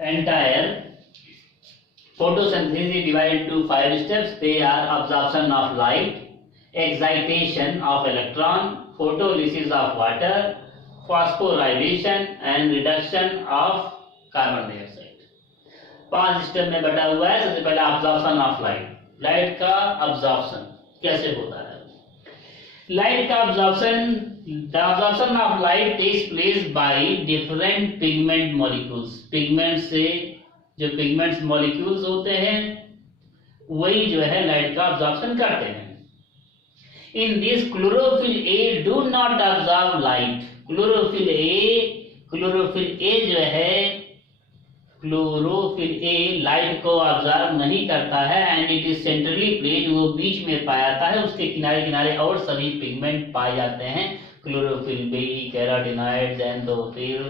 entire photosynthesis is divided into 5 steps. They are absorption of light, excitation of electron, photolysis of water, phosphorylation and reduction of carbon dioxide. 5 step में बटा हुआ है. सबसे पहला absorption of light. Light का absorption कैसे होता है? लाइट का absorption, the absorption of light takes place by different pigment molecules. Pigment से जो पिगमेंट्स मॉलिक्यूल्स होते हैं वही जो है लाइट का अब्जॉर्प्शन करते हैं. In this chlorophyll A do not absorb light. Chlorophyll A जो है, क्लोरोफिल ए लाइट को ऑब्जर्व नहीं करता है. And it is centrally placed, वो बीच में पाया जाता है. उसके किनारे किनारे और सभी पिगमेंट पाए जाते हैं. Chlorophyll B, carotenoids, xanthophyll,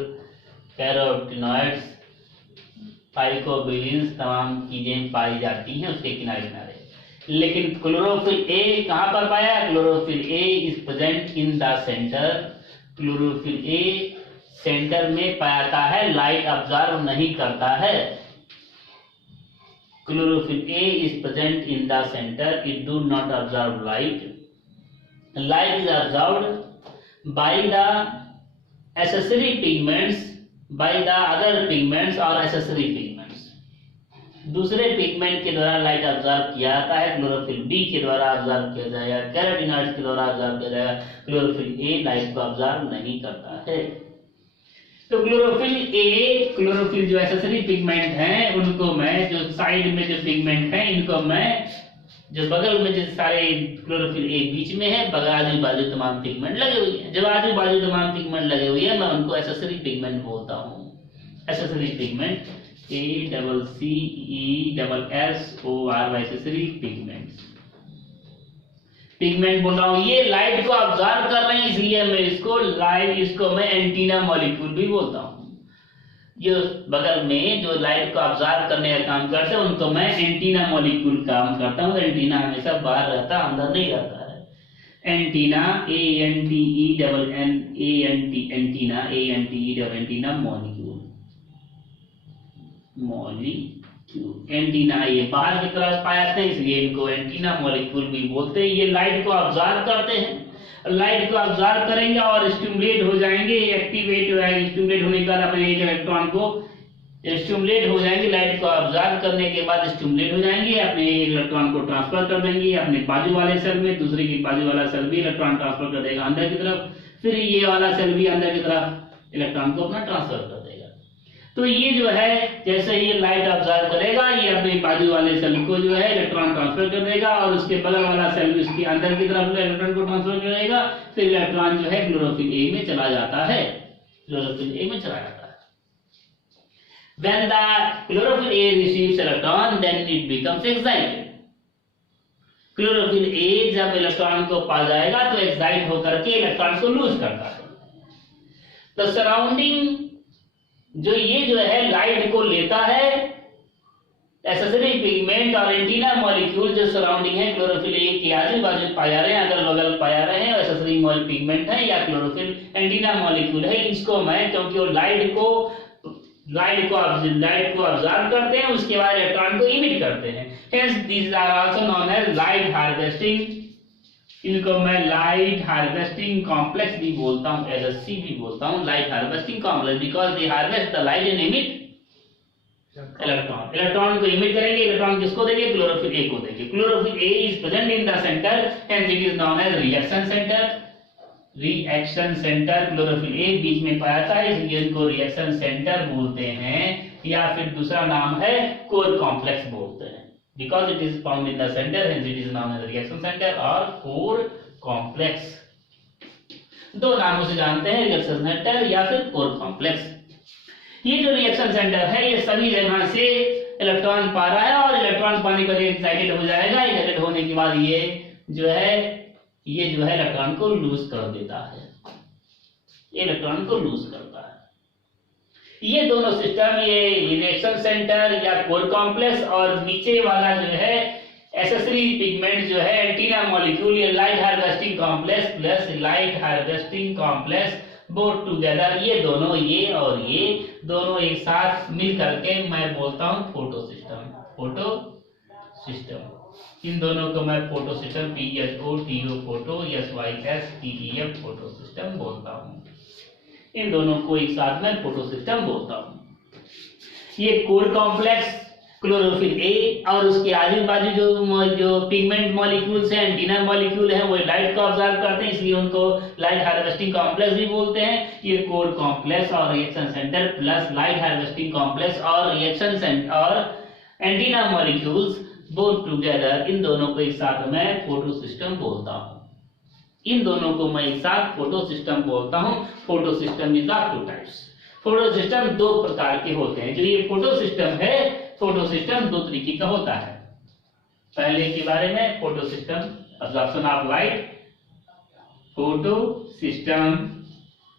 carotenoids, phycobilins, तमाम चीजें पाई जाती हैं उसके किनारे किनारे. लेकिन क्लोरोफिल ए कहाँ पर पाया? Chlorophyll A is present in the centre. Chlorophyll A centre में पाया जाता है, लाइट ऑब्जर्व नहीं करता है. Chlorophyll A is present in the centre, it do not observe light. Light is observed by the accessory pigments, by the other pigments और accessory pigments. दूसरे pigment के द्वारा लाइट ऑब्जर्व किया जाता है. क्लोरोफिल बी के द्वारा ऑब्जर्व किया जाएगा, कैरोटिनॉइड्स के द्वारा ऑब्जर्व किया जाएगा. क्लोरोफिल ए लाइट को ऑब्जर्व नहीं करता है. तो क्लोरोफिल जो एसेसरी पिगमेंट हैं उनको मैं, जो साइड में जो पिगमेंट हैं इनको मैं, जो बगल में जो सारे क्लोरोफिल ए बीच में है, बगल आजू बाजू तमाम पिगमेंट लगे हुए हैं. जब आजू बाजू तमाम पिगमेंट लगे हुए हैं मैं उनको एसेसरी पिगमेंट बोलता हूँ. Accessory pigment, ACCESSOR, accessory pigments. Pigment बोल रहा हूँ, ये लाइट को ऑब्जर्व कर रहे हैं इसलिए मैं इसको मैं एंटीना मॉलिक्यूल भी बोलता हूँ. जो बगल में जो लाइट को ऑब्जर्व करने का काम करते हैं उनको मैं एंटीना मॉलिक्यूल काम करता हूँ. एंटीना हमेशा बाहर रहता है, अंदर नहीं रहता है. Antenna, antenna molecule. एंटीना ये बाहर की तरफ पाए जाते हैं इसलिए इनको एंटीना मॉलिक्यूल भी बोलते हैं. ये लाइट को ऑब्जर्व करते हैं. लाइट को ऑब्जर्व करेंगे और स्टिमुलेट हो जाएंगे, एक्टिवेट हो जाएंगे. स्टिमुलेट होने के बाद अपने एक इलेक्ट्रॉन को स्टिमुलेट हो जाएंगे. लाइट को ऑब्जर्व करने के बाद स्टिमुलेट हो जाएंगे, अपने इलेक्ट्रॉन को ट्रांसफर कर देंगे अपने बाजू वाले सेल में. दूसरे की बाजू वाला सेल भी इलेक्ट्रॉन ट्रांसफर कर देगा अंदर की तरफ. फिर ये वाला सेल भी अंदर की तरफ इलेक्ट्रॉन को अपना ट्रांसफर कर देगा. तो ये जो है जैसे ये लाइट ऑब्जर्व करेगा, ये अपने बाजू वाले सेल को जो है इलेक्ट्रॉन ट्रांसफर कर देगा और उसके बगल वाला सेल भी उसके अंदर की तरफ इलेक्ट्रॉन को ट्रांसफर करेगा. फिर इलेक्ट्रॉन जो है क्लोरोफिल ए में चला जाता है. क्लोरोफिल ए में चला जाता है. When the chlorophyll A receives electron, then it becomes excited. Chlorophyll A जब इलेक्ट्रॉन को पा जाएगा तो एक्साइट होकर के इलेक्ट्रॉन को लूज करता है. तो सराउंडिंग जो ये जो है लाइट को लेता है, एसेसरी पिगमेंट और एंटीना मॉलिक्यूल जो सराउंडिंग है क्लोरोफिल ए के आजू बाजू पाए जा रहे हैं, अगल बगल पाए जा रहे हैं, एसेसरी पिगमेंट है या क्लोरोफिल एंटीना मॉलिक्यूल है. इसको मैं, क्योंकि वो लाइट को ऑब्जर्व करते हैं उसके बाद इलेक्ट्रॉन को इमिट करते हैं. Hence this are also known as light harvesting. इनको मैं लाइट हार्वेस्टिंग कॉम्प्लेक्स भी बोलता हूँ, LHC भी बोलता हूँ. Light harvesting complex because they harvest the light and emit electron. Electron को इमिट करेंगे. इलेक्ट्रॉन किसको देंगे? क्लोरोफिल ए को देंगे. Chlorophyll A is present in the centre and it is known as reaction centre. Reaction centre chlorophyll A बीच में पाया जाता है इसलिए इनको रिएक्शन सेंटर बोलते हैं, या फिर दूसरा नाम है कोर कॉम्प्लेक्स बोलते हैं. Because it is found in the center, hence it is known as reaction center or core complex. दो नामों से जानते हैं, रिएक्शन सेंटर या फिर कोर कॉम्प्लेक्स. ये जो रिएक्शन सेंटर है ये सभी जगह से इलेक्ट्रॉन पा रहा है और इलेक्ट्रॉन पाने पर एक्साइटेड हो जाएगा. एक्साइटेड होने के बाद ये जो है इलेक्ट्रॉन को लूज कर देता है. ये इलेक्ट्रॉन को लूज करता है. ये दोनों सिस्टम, ये रिएक्शन सेंटर या कोर कॉम्प्लेक्स और नीचे वाला जो है एसेसरी पिगमेंट जो है एंटीना मॉलिक्यूल, ये light harvesting complex plus light harvesting complex both together, ये दोनों, ये और ये दोनों एक साथ मिल करके मैं बोलता हूँ फोटो सिस्टम। फोटो सिस्टम, इन दोनों को मैं photo system, PSOTO photo, SYSTEM photo system बोलता हूँ। इन दोनों को एक साथ में फोटो सिस्टम बोलता हूँ। ये कोर कॉम्प्लेक्स क्लोरोफिल ए और उसके आजू बाजू जो पिगमेंट मॉलिक्यूल्स हैं, एंटीना मॉलिक्यूल हैं, वो लाइट को ऑब्जर्व करते हैं, इसलिए उनको लाइट हार्वेस्टिंग कॉम्प्लेक्स भी बोलते हैं। ये कोर कॉम्प्लेक्स और reaction centre plus light harvesting complex और रिएक्शन सेंटर और एंटीना मॉलिक्यूल्स बोथ टुगेदर, इन दोनों को एक साथ में फोटो सिस्टम बोलता हूँ। इन दोनों को मैं एक साथ फोटो सिस्टम बोलता हूँ। Photo system is of two types. Photo system दो प्रकार के होते हैं। जो ये फोटो सिस्टम है, फोटो सिस्टम दो तरीके का होता है। पहले के बारे में photo system, absorption of light, photo system.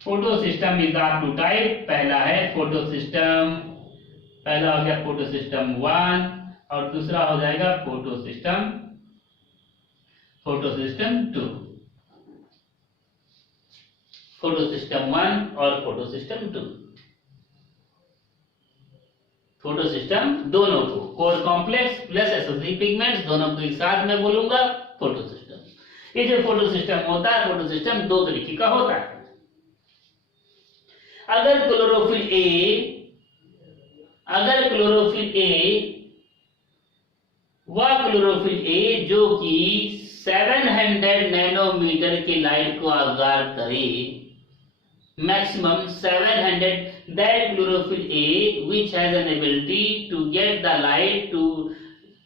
Photo system is of two type. पहला है फोटो सिस्टम, पहला हो गया फोटो सिस्टम 1 और दूसरा हो जाएगा फोटो सिस्टम 2। फोटो सिस्टम 1 और फोटो सिस्टम 2। फोटो सिस्टम दोनों को, core complex plus associative pigments, दोनों को एक साथ में बोलूंगा फोटो सिस्टम। ये जो फोटो सिस्टम होता है, फोटो सिस्टम दो तरीके का होता है। अगर क्लोरोफिल ए वह क्लोरोफिल ए जो कि 700 नैनोमीटर की लाइट को ऑब्जर्व करे, maximum 700, that chlorophyll A which has an ability to get the light to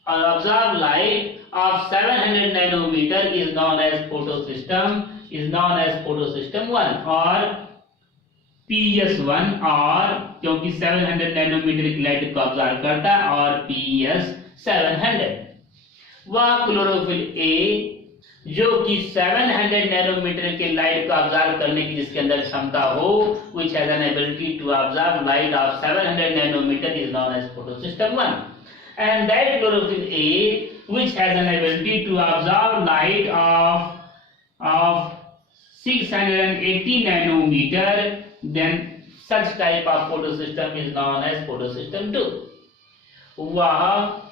absorb light of 700 nanometer is known as photosystem 1 और PS1, और क्योंकि 700 नैनोमीटर की लाइट को ऑब्जर्व करता है, और PS 700। वह क्लोरोफिल ए जो कि 700 नैनोमीटर के लाइट को ऑब्जर्व करने की जिसके अंदर क्षमता हो, which has an ability to absorb light of 700 nanometer is known as photosystem 1, and that chlorophyll A which has an ability to absorb light of 680 nanometer, then such type of photosystem is known as photosystem 2। वह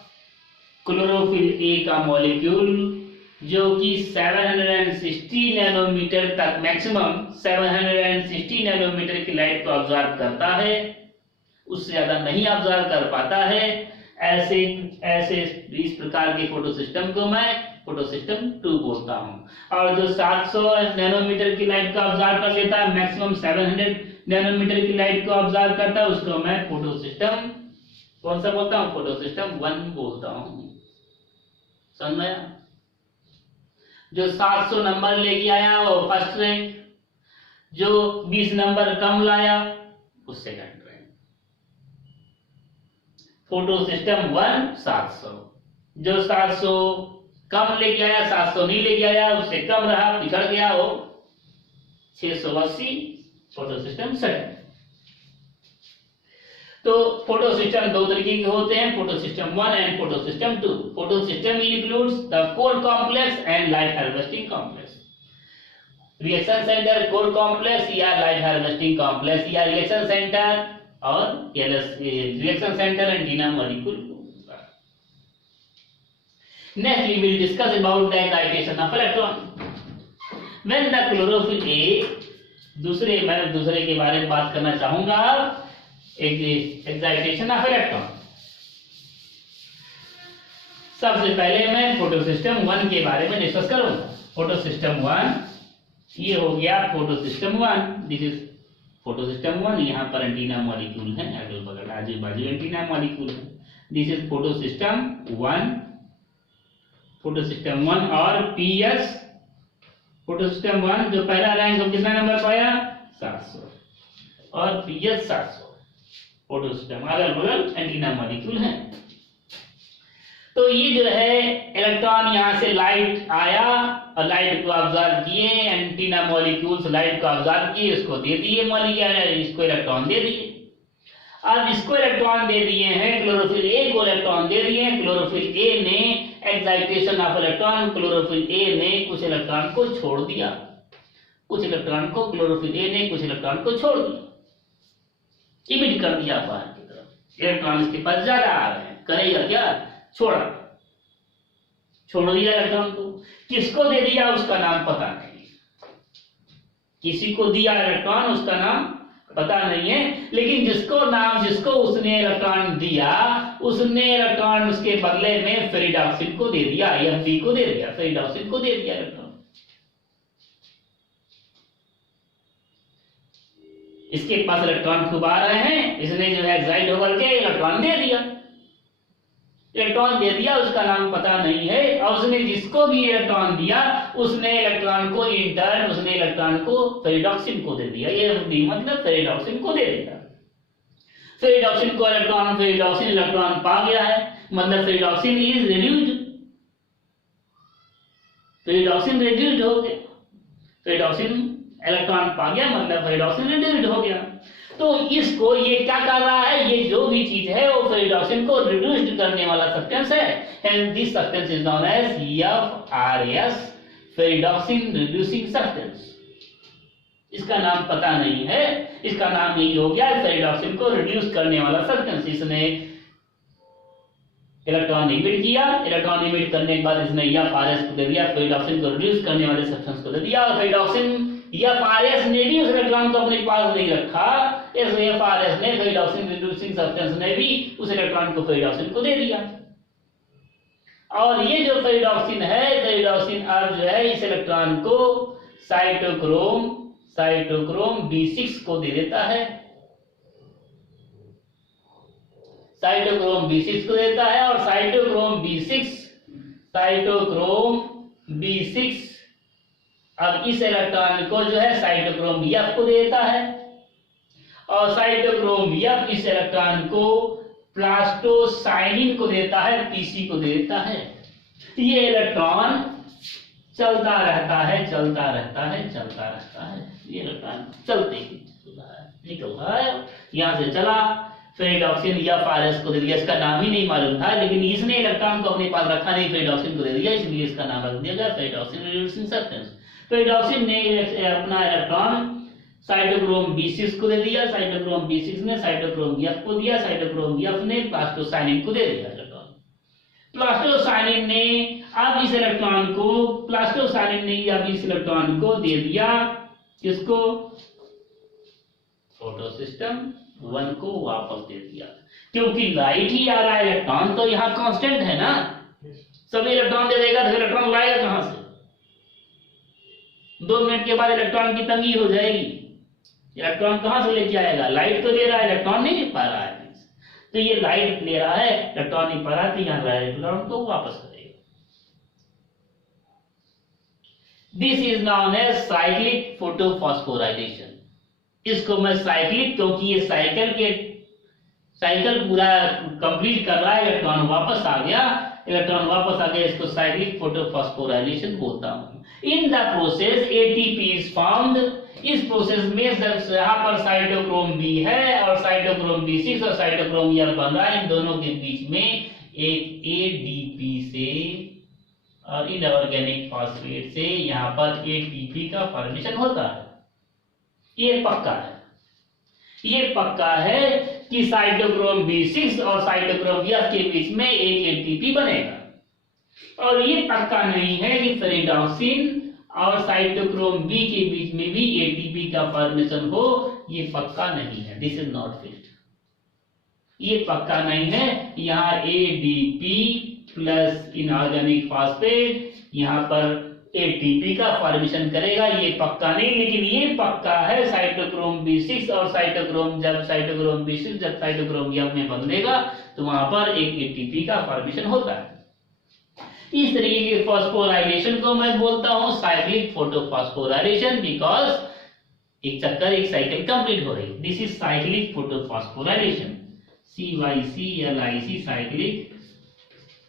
chlorophyll A का molecule जो कि 760 nanometre तक, maximum 760 nanometre की light को observe करता है, उससे ज्यादा नहीं ऑब्जर्व कर पाता है। ऐसे इस प्रकार के फोटो सिस्टम को मैं फोटो सिस्टम 2 बोलता हूं। और जो 700 नैनोमीटर की लाइट को ऑब्जर्व कर लेता है, मैक्सिमम 700 नैनोमीटर की लाइट को ऑब्जर्व करता है, उसको मैं फोटो सिस्टम कौन सा बोलता हूं? फोटो सिस्टम 1 बोलता हूं। समझ में आया? जो 700 नंबर लेके आया वो फर्स्ट रैंक, जो 20 नंबर कम लाया वो सेकंड रैंक। फोटो सिस्टम 1 700, जो 700 कम लेके आया, 700 नहीं लेके आया, उससे कम रहा, बिगड़ गया, वो 680, फोटो सिस्टम 7। तो फोटो सिस्टम दो तरीके के होते हैं, photosystem 1 and photosystem 2। Photosystem includes the core complex and light harvesting complex. Reaction centre core complex या लाइट हार्वेस्टिंग कॉम्प्लेक्स या रिएक्शन सेंटर और reaction centre antenna molecule. Next we will discuss about the excitation of electron. When the chlorophyll A, दूसरे के बारे में बात करना चाहूंगा, एक्साइटेशन ऑफ इलेक्ट्रॉन। सबसे पहले मैं फोटो सिस्टम 1 के बारे में डिस्कस करूंगा। फोटो सिस्टम 1, ये हो गया photo system 1। This is photo system 1। यहाँ पर एंटीना मॉलिक्यूल है, अगल बगल आजू बाजू एंटीना मॉलिक्यूल है। This is photo system 1। Photo system 1 और PS फोटो सिस्टम 1 जो पहला रैंक हम कितना नंबर पाया? 700 और PS 700। फोटो सिस्टम अगल बगल एंटीना मॉलिक्यूल है। तो ये जो है इलेक्ट्रॉन, यहाँ से लाइट आया और लाइट को ऑब्जर्व किए, एंटीना मॉलिक्यूल्स लाइट को ऑब्जर्व किए, इसको दे दिए मॉलिक्यूल, इसको इलेक्ट्रॉन दे दिए। अब इसको इलेक्ट्रॉन दे दिए हैं, क्लोरोफिल ए को इलेक्ट्रॉन दे दिए हैं। क्लोरोफिल ए ने excitation of electron, chlorophyll A ने कुछ इलेक्ट्रॉन को छोड़ दिया। कुछ इलेक्ट्रॉन को क्लोरोफिल ए ने कुछ इलेक्ट्रॉन को छोड़ दिया, इमिट कर दिया बाहर की तरफ। इलेक्ट्रॉन इसके पास ज्यादा आ रहे हैं, करेगा क्या, छोड़ दिया इलेक्ट्रॉन को। किसको दे दिया उसका नाम पता नहीं, किसी को दिया इलेक्ट्रॉन उसका नाम पता नहीं है, लेकिन जिसको उसने इलेक्ट्रॉन दिया, उसने इलेक्ट्रॉन उसके बदले में फेरिडॉक्सिन को दे दिया, Fb को दे दिया, फेरिडॉक्सिन को दे दिया इलेक्ट्रॉन। इसके पास इलेक्ट्रॉन खूब आ रहे हैं, इसने जो है एक्साइट होकर के इलेक्ट्रॉन दे दिया, उसका नाम पता नहीं है। और उसने जिसको भी इलेक्ट्रॉन दिया उसने इलेक्ट्रॉन को इंटर्न उसने इलेक्ट्रॉन को फेरिडॉक्सिन को दे दिया, ये मतलब फेरिडॉक्सिन को दे दिया। फेरिडॉक्सिन को फेरिडॉक्सिन इलेक्ट्रॉन पा गया है, मतलब ferredoxin is reduced, ferredoxin reduced हो गया, फेरिडॉक्सिन इलेक्ट्रॉन पा गया मतलब फेरिडॉक्सिन रिड्यूस्ड हो गया। तो इसको ये क्या कर रहा है, ये जो भी चीज है वो फेरिडॉक्सिन को रिड्यूस्ड करने वाला सब्सटेंस है, and this substance is known as FRS, ferredoxin reducing substance. इसका नाम पता नहीं है, इसका नाम यही हो गया फेरिडॉक्सिन को रिड्यूस करने वाला सब्सटेंस। इसने इलेक्ट्रॉन इमिट किया, इलेक्ट्रॉन इमिट करने के बाद इसने FRS को दे दिया, फेरिडॉक्सिन को रिड्यूस करने वाले सब्सटेंस को दे दिया। और फेरिडॉक्सिन FRS ने भी उस इलेक्ट्रॉन को अपने पास नहीं रखा, इसलिए FRS ने फेरिडॉक्सिन रिड्यूसिंग सब्सटेंस ने भी उस इलेक्ट्रॉन को फेरिडॉक्सिन को दे दिया। और ये जो फेरिडॉक्सिन है, फेरिडॉक्सिन अब जो है इस इलेक्ट्रॉन को साइटोक्रोम B6 को दे देता है, साइटोक्रोम B6 को देता है। और साइटोक्रोम B6 अब इस इलेक्ट्रॉन को जो है साइटोक्रोम F को देता है, और साइटोक्रोम F इस इलेक्ट्रॉन को प्लास्टोसाइनिन को देता है, PC को देता है। ये इलेक्ट्रॉन चलता रहता है, ये इलेक्ट्रॉन चलते ही निकल रहा है, यहां से चला, फेरिडॉक्सिन FRS को दे दिया, इसका नाम ही नहीं मालूम था, लेकिन इसने इलेक्ट्रॉन को अपने पास रखा नहीं, फेरिडॉक्सिन को दे दिया, इसलिए इसका नाम रख दिया गया फेरिडॉक्सिन रिड्यूसिंग सब्सटेंस। फेरिडॉक्सिन ने अपना इलेक्ट्रॉन साइटोक्रोम B6 को दे दिया, साइटोक्रोम B6 ने साइटोक्रोम F को दिया, साइटोक्रोम F ने प्लास्टोसाइनिन को दे दिया इलेक्ट्रॉन। प्लास्टोसाइनिन ने अब इस इलेक्ट्रॉन को दे दिया, किसको, फोटोसिस्टम 1 को वापस दे दिया, क्योंकि लाइट ही आ रहा है, इलेक्ट्रॉन तो यहाँ कांस्टेंट है ना, सभी इलेक्ट्रॉन दे देगा तो इलेक्ट्रॉन लाएगा कहां से, 2 मिनट के बाद इलेक्ट्रॉन की तंगी हो जाएगी, इलेक्ट्रॉन कहां से लेके आएगा, लाइट तो दे रहा है, इलेक्ट्रॉन नहीं ले पा रहा है, तो ये लाइट ले रहा है, इलेक्ट्रॉन नहीं पा रहा, तो यहाँ इलेक्ट्रॉन को वापस करेगा। This is known as cyclic photophosphorylation. इसको मैं साइक्लिक, क्योंकि ये साइकिल पूरा कंप्लीट कर रहा है, इलेक्ट्रॉन वापस आ गया, इसको साइक्लिक फोटोफॉस्फोराइलेशन बोलता हूं। In the process ATP is formed. इस प्रोसेस में यहाँ पर साइटोक्रोम B है और साइटोक्रोम B6 और साइटोक्रोम F बन रहा है, इन दोनों के बीच में एक ADP से और इनऑर्गेनिक फॉस्फेट से यहाँ पर ATP का फॉर्मेशन होता है। ये पक्का है कि साइटोक्रोम B6 और साइटोक्रोम F के बीच में एक ATP बनेगा, और ये पक्का नहीं है कि फेरिडॉक्सिन और साइटोक्रोम B के बीच में भी ATP का फॉर्मेशन हो, ये पक्का नहीं है, दिस इज नॉट फिक्स्ड, ये पक्का नहीं है। यहाँ ADP प्लस इनऑर्गेनिक फॉस्फेट यहाँ पर ATP का फॉर्मेशन करेगा, ये पक्का नहीं, लेकिन ये पक्का है साइटोक्रोम B6 और जब साइटोक्रोम B6 जब साइटोक्रोम F में बदलेगा तो वहां पर एक ATP का फॉर्मेशन होता है। इस तरीके के फॉस्फोराइलेशन को मैं बोलता हूं साइक्लिक फोटोफॉस्फोराइलेशन, बिकॉज एक साइकिल कंप्लीट हो रही, this is cyclic photophosphorylation, CYCLIC, cyclic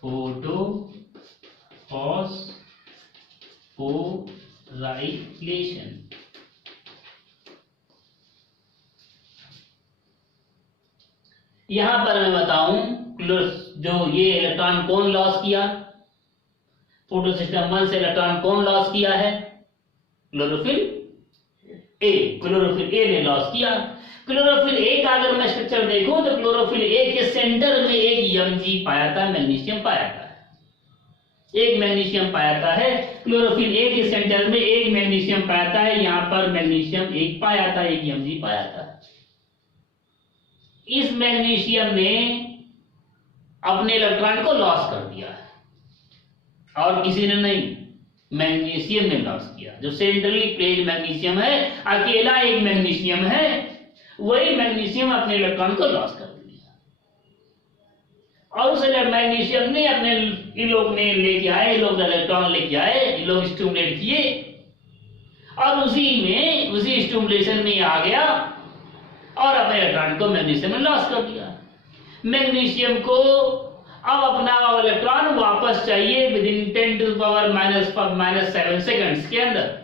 photophosphorylation. यहां पर मैं बताऊं जो ये इलेक्ट्रॉन कौन लॉस किया, फोटोसिस्टम 1 से इलेक्ट्रॉन कौन लॉस किया है, क्लोरोफिल ए, क्लोरोफिल ए ने लॉस किया। क्लोरोफिल ए का अगर मैं स्ट्रक्चर देखूं तो क्लोरोफिल ए के सेंटर में एक Mg पाया था, मैग्नीशियम पाया था, एक मैग्नीशियम पाया था है। क्लोरोफिल ए के सेंटर में एक मैग्नीशियम पाया था है, यहां पर मैग्नीशियम एक पाया था, एक Mg पाया था। इस मैग्नीशियम ने अपने इलेक्ट्रॉन को लॉस कर दिया है और किसी ने नहीं, मैग्नीशियम ने लॉस किया। जो सेंट्रली प्लेस्ड मैग्नीशियम है, अकेला एक मैग्नीशियम है, वही मैग्नीशियम अपने इलेक्ट्रॉन को लॉस कर दिया। और उस मैग्नीशियम ने अपने ये लोग ने लेके आए, ये लोग इलेक्ट्रॉन लेके आए, ये लोग स्टिमुलेट किए और उसी स्टिमुलेशन में आ गया और अपने इलेक्ट्रॉन को मैग्नीशियम ने लॉस कर दिया। मैग्नीशियम को अब अपना इलेक्ट्रॉन वापस चाहिए within 10 to power -7 seconds के अंदर।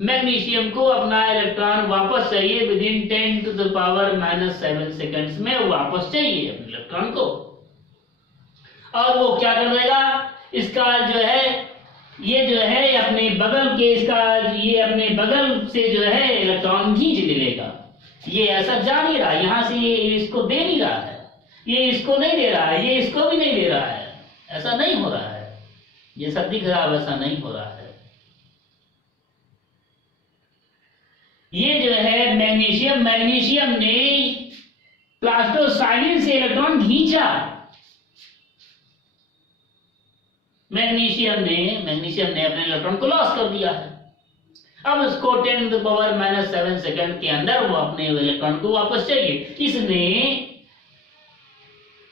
मैग्नीशियम को अपना इलेक्ट्रॉन वापस चाहिए within 10 to the power -7 seconds में वापस चाहिए अपने इलेक्ट्रॉन को। और वो क्या कर देगा, इसका जो है ये जो है अपने बगल के इसका ये अपने बगल से जो है इलेक्ट्रॉन खींच ले लेगा। ये ऐसा जा नहीं रहा, यहां से ये इसको दे नहीं रहा है, ये इसको नहीं दे रहा है, ये इसको भी नहीं दे रहा है, ऐसा नहीं हो रहा है, जैसा दिख रहा है वैसा नहीं हो रहा है। ये जो है मैग्नीशियम ने प्लास्टोसाइनिन से इलेक्ट्रॉन खींचा। मैग्नीशियम ने अपने इलेक्ट्रॉन को लॉस कर दिया है। अब उसको 10 टू द पावर -7 सेकंड के अंदर वो अपने इलेक्ट्रॉन को वापस चाहिए।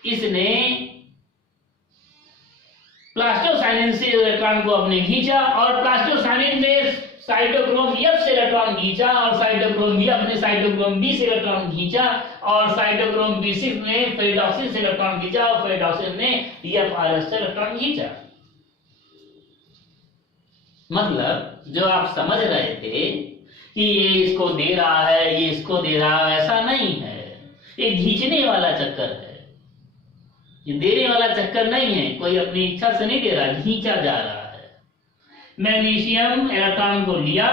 इसने प्लास्टोसाइनिन से इलेक्ट्रॉन को अपने खींचा और प्लास्टोसाइनिन ने साइटोक्रोम F से इलेक्ट्रॉन खींचा और साइटोक्रोम B अपने साइटोक्रोम B से इलेक्ट्रॉन खींचा और साइटोक्रोम B6 ने फेरिडॉक्सिन से इलेक्ट्रॉन खींचा और फेरिडॉक्सिन ने FRS से इलेक्ट्रॉन खींचा। मतलब जो आप समझ रहे थे कि ये इसको दे रहा है, ये इसको दे रहा है, ऐसा नहीं है। ये खींचने वाला चक्कर है, ये देने वाला चक्कर नहीं है। कोई अपनी इच्छा से नहीं दे रहा, खींचा जा रहा है। मैग्नीशियम इलेक्ट्रॉन को लिया,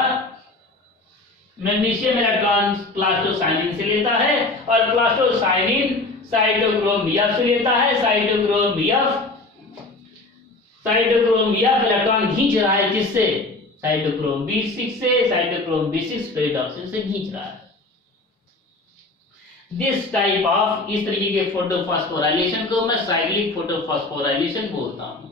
मैग्नीशियम इलेक्ट्रॉन प्लास्टोसाइनिन से लेता है और प्लास्टोसाइनिन साइटोक्रोम F से लेता है। साइटोक्रोम F इलेक्ट्रॉन खींच रहा है किससे, साइटोक्रोम B6 से। साइटोक्रोम B6 फेरिडॉक्सिन से खींच रहा है। इस तरीके के फोटोफॉस्फोराइलेशन को मैं साइक्लिक फोटोफॉस्फोराइलेशन बोलता हूं।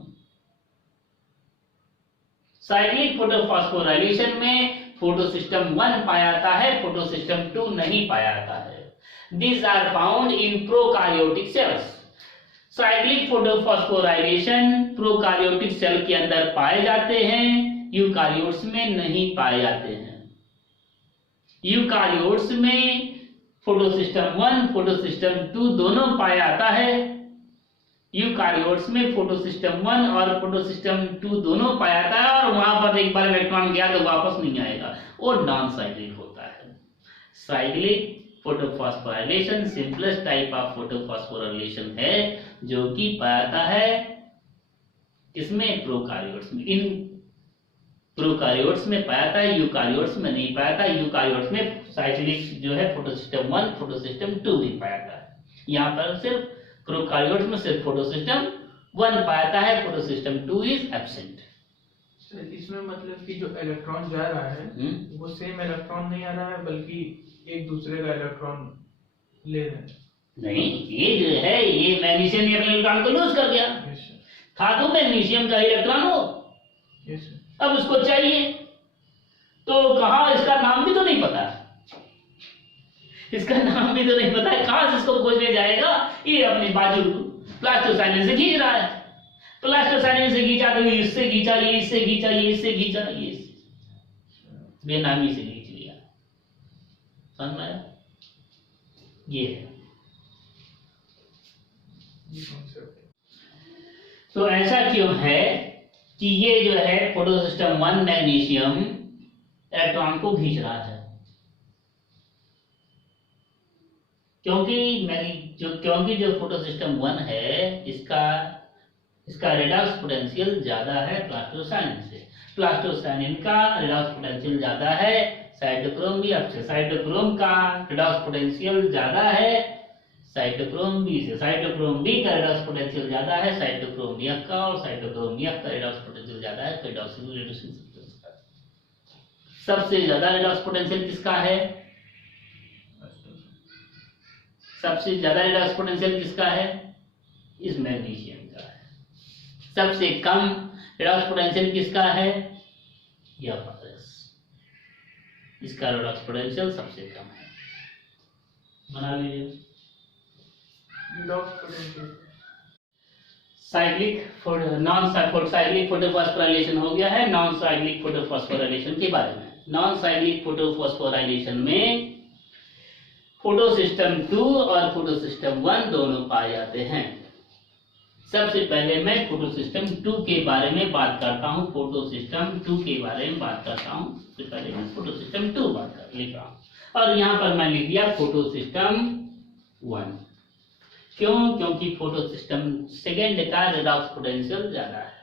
साइक्लिक फोटोफॉस्फोराइलेशन में फोटोसिस्टम 1 पाया जाता है, फोटोसिस्टम 2 नहीं पाया जाता है। These are found in prokaryotic cells। Cyclic photophosphorylation prokaryotic cell के अंदर पाए जाते हैं, यूकारियोट्स में नहीं पाए जाते हैं। यूकारियोट्स में फोटोसिस्टम 1 फोटोसिस्टम 2 दोनों पाया जाता है। यूकारियोट्स में फोटोसिस्टम 1 और फोटोसिस्टम 2 दोनों पाया जाता है और वहां पर एक बार इलेक्ट्रॉन गया तो वापस नहीं आएगा, वो नॉन साइक्लिक होता है। Cyclic photophosphorylation simplest type of photophosphorylation है जो कि पाया जाता है इसमें प्रोकारियोट्स में। इन प्रोकारियोट्स में पाया जाता है, यूकारियोट्स में नहीं पाया जाता। यूकारियोट्स में साइक्लिक जो है फोटोसिस्टम 1 फोटोसिस्टम 2 ही पाया जाता है। यहाँ पर सिर्फ प्रोकारियोट्स में सिर्फ फोटोसिस्टम 1 पाया जाता है, फोटोसिस्टम 2 इज एब्सेंट। इसमें मतलब कि जो इलेक्ट्रॉन जा रहा है वो सेम इलेक्ट्रॉन नहीं आ रहा है बल्कि एक दूसरे का इलेक्ट्रॉन ले रहे हैं। नहीं, ये जो है ये मैग्नीशियम ने अपने इलेक्ट्रॉन को लूज कर दिया। था तो मैग्नीशियम का इलेक्ट्रॉन हो, अब उसको चाहिए तो कहा, इसका नाम भी तो नहीं पता, इसका नाम भी तो नहीं पता है, कहां से इसको खोजने जाएगा। ये अपनी बाजू प्लास्टोसाइनिन से खींच रहा है, प्लास्टोसाइनिन से खींचा तो इससे खींचा, ये इससे खींचा, ये इससे खींचा, ये बेनामी से खींच लिया। समझ में आया? ये है। तो ऐसा क्यों है कि ये जो है फोटोसिस्टम 1 मैग्नीशियम इलेक्ट्रॉन को खींच रहा है? क्योंकि जो फोटोसिस्टम 1 है इसका रेडॉक्स पोटेंशियल ज्यादा है प्लास्टोसाइनिन से। प्लास्टोसाइनिन का रेडॉक्स पोटेंशियल ज्यादा है साइटोक्रोम बी से। साइटोक्रोम का रेडॉक्स पोटेंशियल ज्यादा है साइटोक्रोम बी से। साइटोक्रोम बी का रेडॉक्स पोटेंशियल ज्यादा है साइटोक्रोम एफ का, और साइटोक्रोम एफ का रेडॉक्स पोटेंशियल ज्यादा है पेरिडॉक्सिल रिड्यूसिंग सब्सटेंस का। सबसे ज्यादा रेडॉक्स पोटेंशियल किसका है? सबसे ज्यादा रेडॉक्स पोटेंशियल किसका है? इस मैग्नीशियम का है। सबसे कम रेडॉक्स पोटेंशियल किसका है? एफआरएस। इसका रेडॉक्स पोटेंशियल सबसे कम है। बना लीजिए। साइक्लिक नॉन साइक्लिक फोटोफॉस्फोराइलेशन हो गया है। नॉन साइक्लिक फोटोफॉस्फोराइलेशन के बारे में, नॉन साइक्लिक फोटोफॉस्फोराइलेशन में फोटो सिस्टम 2 और फोटो सिस्टम 1 दोनों पाए जाते हैं। सबसे पहले मैं फोटो सिस्टम 2 के बारे में बात करता हूं। फोटो सिस्टम 2 के बारे में बात करता हूं। सबसे पहले मैं फोटो सिस्टम 2 लिख रहा हूं, और यहां पर मैं लिख दिया फोटो सिस्टम 1। क्यों? क्योंकि फोटो सिस्टम सेकेंड का रेडॉक्स पोटेंशियल ज्यादा है।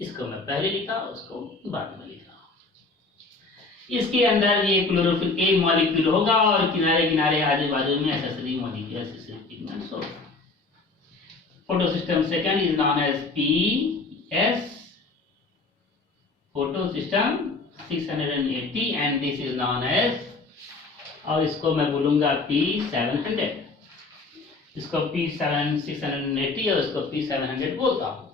इसको मैं पहले लिखा, उसको बाद में लिखा। इसके अंदर ये क्लोरोफिल ए मॉलिक्यूल होगा और किनारे किनारे आजू बाजू में एसेसरी मॉलिक्यूल एसेसरी पिगमेंट्स होगा। Photo system second is known as PS photo system 680 and this is known as, और इसको मैं बोलूंगा P700। इसको P680 और इसको P700 बोलता हूं।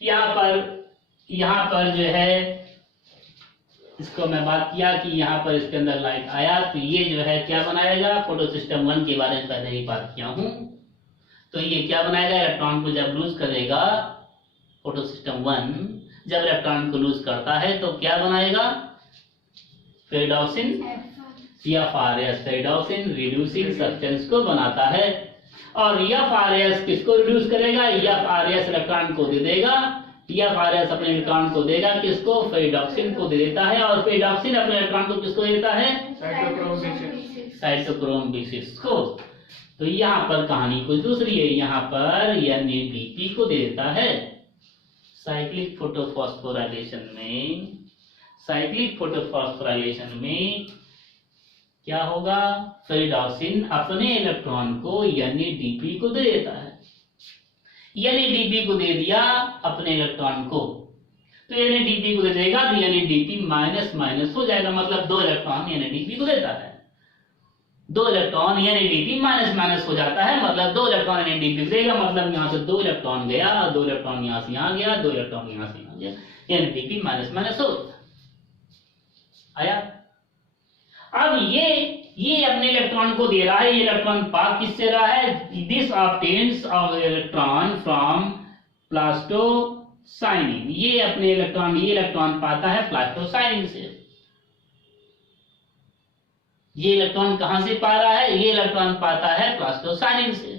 यहाँ पर जो है, इसको मैं बात किया कि यहाँ पर इसके अंदर लाइट आया तो ये जो है क्या बनाएगा? फोटो सिस्टम 1 के बारे में पहले ही बात किया हूं। तो ये क्या बनाएगा? इलेक्ट्रॉन को जब लूज करेगा, फोटो सिस्टम 1 जब इलेक्ट्रॉन को लूज करता है तो क्या बनाएगा? Pyridoxine FRS pyridoxine reducing substance को बनाता है। और FRS किसको रिड्यूस करेगा? FRS इलेक्ट्रॉन को दे देगा। FRS अपने इलेक्ट्रॉन को देगा किसको? पेरिडॉक्सिन को दे देता है। और पेरिडॉक्सिन अपने इलेक्ट्रॉन को किसको देता है? साइटोक्रोम B6 को। तो यहाँ पर कहानी कुछ दूसरी है। यहाँ पर NADP को दे देता है। साइक्लिक फोटोफॉस्फोराइलेशन में क्या होगा? पेरिडॉक्सिन अपने इलेक्ट्रॉन को NADP को दे देता है। NADP को दे दिया अपने इलेक्ट्रॉन को, तो NADP को दे देगा तो NADP माइनस माइनस हो जाएगा, मतलब 2 इलेक्ट्रॉन NADP को देता है। 2 इलेक्ट्रॉन NADP माइनस माइनस हो जाता है, मतलब 2 इलेक्ट्रॉन NADP को देगा, मतलब यहाँ से 2 इलेक्ट्रॉन गया, 2 इलेक्ट्रॉन यहाँ से यहाँ गया, 2 इलेक्ट्रॉन यहाँ से यहाँ गया, NADP माइनस माइनस हो आया। अब ये अपने इलेक्ट्रॉन को दे रहा है। ये इलेक्ट्रॉन पास किससे रहा है? This obtains of electron from plastocyanin. ये इलेक्ट्रॉन पाता है प्लास्टोसाइनिन से। ये इलेक्ट्रॉन कहां से पा रहा है? ये इलेक्ट्रॉन पाता है प्लास्टोसाइनिन से।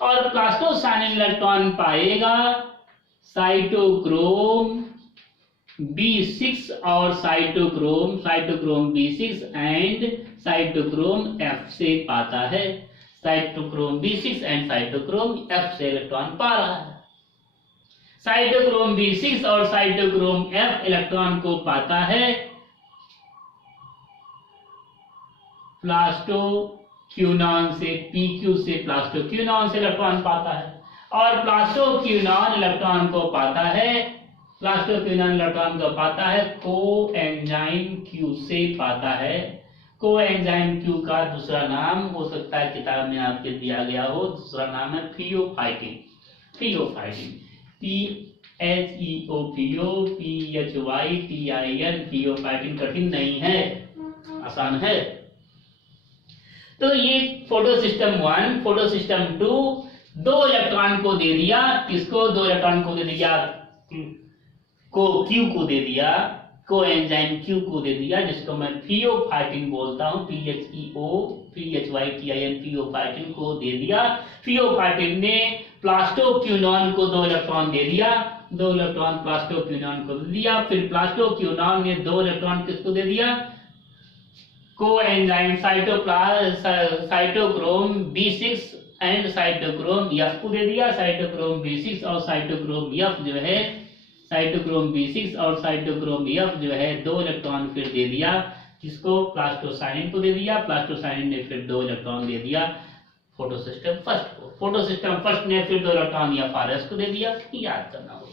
और प्लास्टोसाइनिन इलेक्ट्रॉन पाएगा साइटोक्रोम B6 और cytochrome B6 and cytochrome F से पाता है। Cytochrome B6 and cytochrome F से इलेक्ट्रॉन पा रहा है। साइटोक्रोम B6 और साइटोक्रोम F इलेक्ट्रॉन को पाता है प्लास्टोक्यूनॉन से, PQ से प्लास्टोक्यूनॉन से इलेक्ट्रॉन पाता है। और प्लास्टोक्यूनॉन इलेक्ट्रॉन को पाता है कोएंजाइम Q से पाता है। कोएंजाइम Q का दूसरा नाम हो सकता है किताब में आपके दिया गया हो, दूसरा नाम है थियोफाइटिन। THEOPHYTIN थियोफाइटिन। कठिन नहीं है, आसान है। तो ये photo system 1, photo system 2 2 electron को दे दिया। किसको? 2 इलेक्ट्रॉन को दे दिया, Q को दे दिया, कोएंजाइम Q को दे दिया, जिसको मैं थियोफाइटिन बोलता हूं। THEOPHYTIN थियोफाइटिन को दे दिया। थियोफाइटिन ने प्लास्टोक्यूनॉन को 2 इलेक्ट्रॉन दे दिया, 2 इलेक्ट्रॉन प्लास्टोक्यूनॉन को दे दिया। फिर प्लास्टोक्यूनॉन ने 2 इलेक्ट्रॉन किसको दे दिया? Coenzyme cytochrome B6 and cytochrome F को दे दिया। साइटोक्रोम B6 और साइटोक्रोम F जो है साइटोक्रोम B6 और साइटोक्रोम F जो है 2 इलेक्ट्रॉन फिर दे दिया, किसको, प्लास्टोसाइनिन को दे दिया। प्लास्टोसाइनिन ने फिर 2 इलेक्ट्रॉन दे दिया फोटोसिस्टम फर्स्ट को। फोटोसिस्टम फर्स्ट ने फिर 2 इलेक्ट्रॉन FRS को दे दिया। याद करना हो,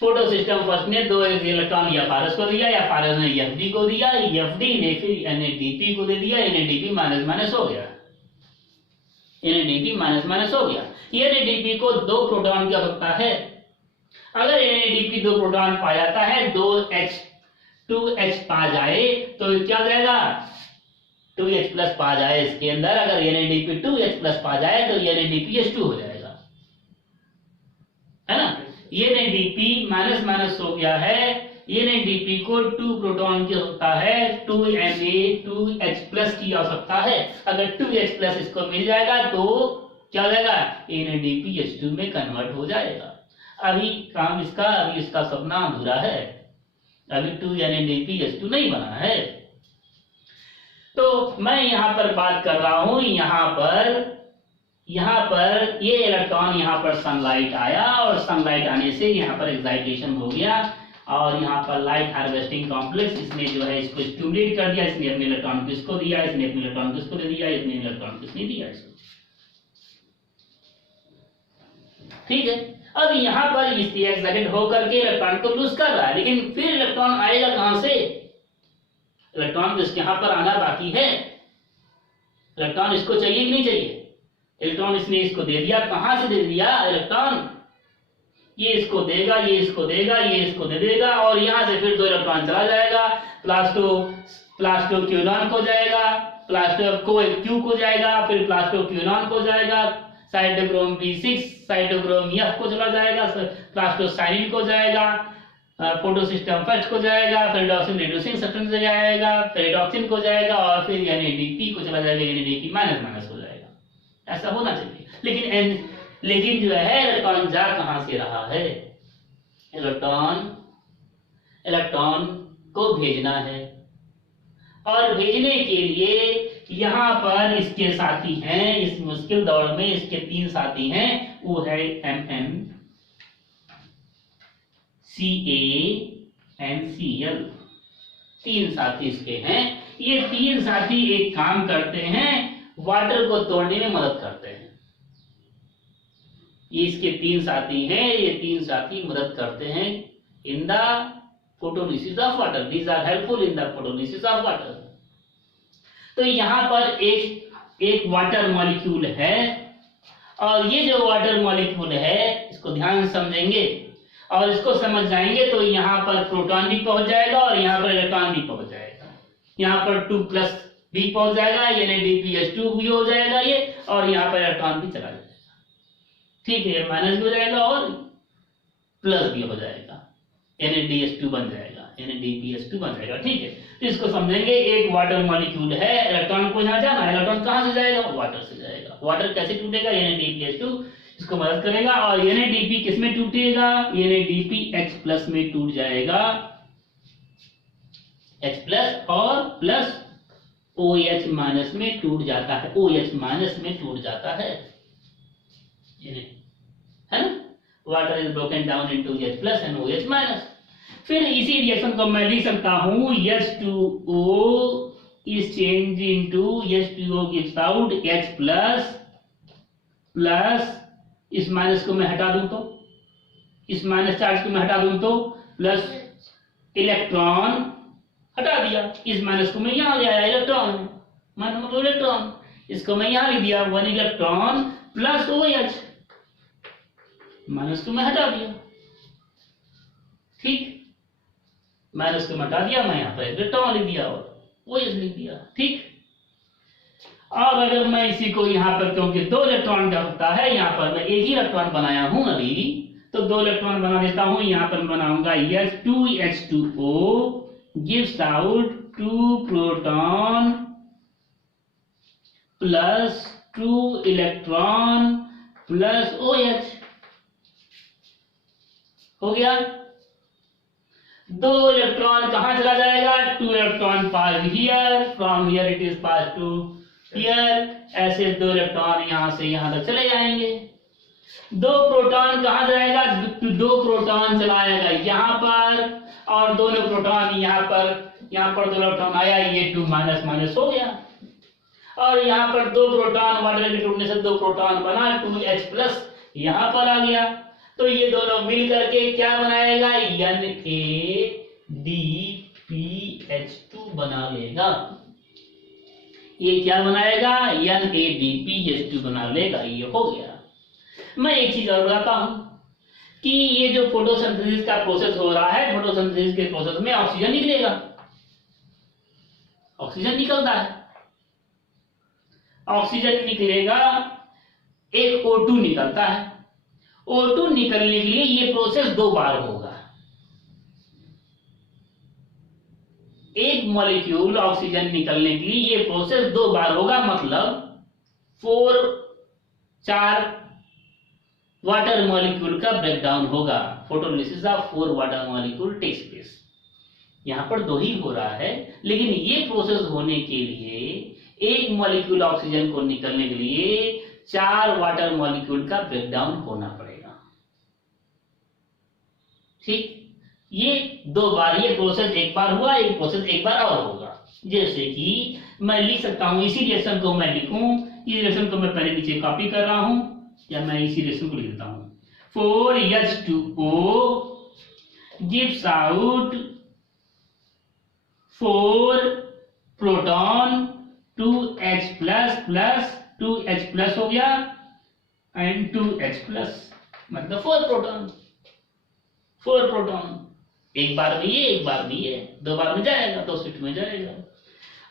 फोटोसिस्टम फर्स्ट ने 2 इलेक्ट्रॉन FRS को दिया, FRS ने FD को दिया, FD ने फिर NADP को दे दिया, NADP माइनस माइनस हो गया, NADP माइनस माइनस हो गया। NADP को 2 प्रोटॉन की आवश्यकता है। अगर NADP 2 प्रोटॉन पा जाता है, 2H पा जाए तो क्या हो जाएगा, 2H प्लस पा जाए इसके अंदर। अगर NADP 2H प्लस पा जाए तो NADPH2 हो जाएगा, है ना। NADP माइनस माइनस हो गया है। NADP को 2 प्रोटॉन की आवश्यकता है, 2Na 2H प्लस की आवश्यकता है। अगर 2H प्लस इसको मिल जाएगा तो क्या हो जाएगा, NADPH2 में कन्वर्ट हो जाएगा। अभी काम इसका, अभी इसका सपना अधूरा है, अभी 2NADPH2 नहीं बना है। तो मैं यहां पर बात कर रहा हूं, यहां पर ये इलेक्ट्रॉन, यहां पर सनलाइट आया और सनलाइट आने से यहां पर एक्साइटेशन हो गया और यहां पर लाइट हार्वेस्टिंग कॉम्प्लेक्स इसने जो है इसको स्टिमुलेट कर दिया। इसने अपने इलेक्ट्रॉन को इसको दिया, इसने अपने इलेक्ट्रॉन को इसको दे दिया, इसने इलेक्ट्रॉन को इसने दिया इसको। ठीक है, अब यहां पर इसकी एक्साइटेड होकर के इलेक्ट्रॉन को लूज कर रहा है, लेकिन फिर इलेक्ट्रॉन आएगा कहां से, इलेक्ट्रॉन तो इसके यहां पर आना बाकी है। इलेक्ट्रॉन इसको चाहिए कि नहीं चाहिए, इलेक्ट्रॉन इसने इसको दे दिया, कहां से दे दिया इलेक्ट्रॉन, ये इसको देगा, ये इसको देगा, ये इसको दे देगा और यहां से फिर 2 इलेक्ट्रॉन चला जाएगा, प्लास्टोक्यूनॉन को जाएगा, प्लास्टोक्यू को जाएगा, फिर प्लास्टोक्यूनॉन को जाएगा, साइटोक्रोम B6 साइटोक्रोम F को चला जाएगा, प्लास्टोसाइनिन को जाएगा, फोटोसिस्टम फर्स्ट को जाएगा, फिर रिडॉक्सिन रिड्यूसिंग सब्सटेंस से जाएगा, फिर रिडॉक्सिन को जाएगा और फिर NADP को चला जाएगा, NADP माइनस माइनस हो जाएगा। ऐसा होना चाहिए, लेकिन जो है इलेक्ट्रॉन जा कहां से रहा है, इलेक्ट्रॉन को भेजना है और भेजने के लिए यहां पर इसके साथी हैं, इस मुश्किल दौर में इसके 3 साथी हैं, वो है MM, Ca and Cl, 3 साथी इसके हैं। ये 3 साथी एक काम करते हैं, वाटर को तोड़ने में मदद करते हैं। ये इसके 3 साथी हैं, ये 3 साथी मदद करते हैं in the photolysis of water, these are helpful in the photolysis of water. तो यहां पर एक वाटर मॉलिक्यूल है और ये जो वाटर मॉलिक्यूल है इसको ध्यान से समझेंगे और इसको समझ जाएंगे तो यहां पर प्रोटॉन भी पहुंच जाएगा और यहां पर इलेक्ट्रॉन भी पहुंच जाएगा, यहां पर 2 प्लस भी पहुंच जाएगा, NADPH2 भी हो जाएगा ये, और यहां पर इलेक्ट्रॉन भी चला जाएगा। ठीक है, माइनस भी हो जाएगा और प्लस भी हो जाएगा, NADH2 बन जाएगा, NADPH2 बन जाएगा। ठीक है, तो इसको समझेंगे। एक वाटर मॉलिक्यूल है, इलेक्ट्रॉन को यहां जाना है, इलेक्ट्रॉन कहां से जाएगा, वाटर से जाएगा। वाटर कैसे टूटेगा, NADPH2 इसको मदद करेगा और NADP किस में टूटेगा, NADP H प्लस में टूट जाएगा, H प्लस और प्लस OH माइनस में टूट जाता है, OH माइनस में टूट जाता है ना। Water is broken down into H plus and OH minus. फिर इसी रिएक्शन को मैं लिख सकता हूं, H2O is changed into H2O gives out H plus plus, इस माइनस को मैं हटा दूं तो, इस माइनस चार्ज को मैं हटा दूं तो प्लस इलेक्ट्रॉन हटा दिया, इस माइनस को मैं यहां ले आया, इलेक्ट्रॉन माइनस मतलब इलेक्ट्रॉन, इसको मैं यहां लिख दिया 1 इलेक्ट्रॉन प्लस OH, माइनस को मैं हटा दिया। ठीक, माइनस को मैं हटा दिया, मैं यहां पर इलेक्ट्रॉन लिख दिया और OH लिख दिया। ठीक, अब अगर मैं इसी को यहां पर, क्योंकि 2 इलेक्ट्रॉन का होता है, यहां पर मैं एक ही इलेक्ट्रॉन बनाया हूं अभी, तो 2 इलेक्ट्रॉन बना देता हूं। यहां पर बनाऊंगा H2H2O gives out 2 proton plus 2 electron plus OH हो गया। 2 इलेक्ट्रॉन कहां चला जाएगा, 2 electron pass here, from here it is pass to here, ऐसे 2 इलेक्ट्रॉन यहां से यहां तक चले जाएंगे। दो प्रोटॉन कहाँ जाएगा, दो प्रोटॉन चला जाएगा यहाँ पर, और दोनों प्रोटॉन यहाँ पर दो इलेक्ट्रॉन आया, ये 2 माइनस माइनस हो गया, और यहाँ पर दो प्रोटॉन वाटर के टूटने से दो प्रोटॉन बना, 2H प्लस यहाँ पर आ गया। तो ये दोनों मिल करके क्या बनाएगा, NADPH2 बना लेगा। ये क्या बनाएगा, NADPH2 बना लेगा। ये हो गया। मैं एक चीज और बताता हूं कि ये जो फोटोसिंथेसिस का प्रोसेस हो रहा है, फोटोसिंथेसिस के प्रोसेस में ऑक्सीजन निकलेगा, ऑक्सीजन निकलता है, ऑक्सीजन निकलेगा, एक O2 निकलता है। O2 निकलने के लिए ये प्रोसेस 2 बार होगा। एक मॉलिक्यूल ऑक्सीजन निकलने के लिए ये प्रोसेस 2 बार होगा, मतलब 4 वाटर मॉलिक्यूल का ब्रेकडाउन होगा। Photolysis of 4 water molecule takes place. यहां पर 2 ही हो रहा है, लेकिन ये प्रोसेस होने के लिए एक मॉलिक्यूल ऑक्सीजन को निकलने के लिए 4 वाटर मॉलिक्यूल का ब्रेकडाउन होना पड़ेगा। ठीक, ये 2 बार, ये प्रोसेस एक बार हुआ, एक प्रोसेस एक बार और होगा। जैसे कि मैं लिख सकता हूं, इसी रिएक्शन को मैं लिखूं, इस रिएक्शन को मैं पहले नीचे कॉपी कर रहा हूं, या मैं इसी रिएक्शन को लिख देता हूं। 4H2O gives out 4 proton, 2H plus 2H plus हो गया, एंड 2H प्लस, मतलब 4 प्रोटॉन, 4 प्रोटॉन। एक बार में ये, एक बार में ये, 2 बार में जाएगा, 2 शिफ्ट में जाएगा।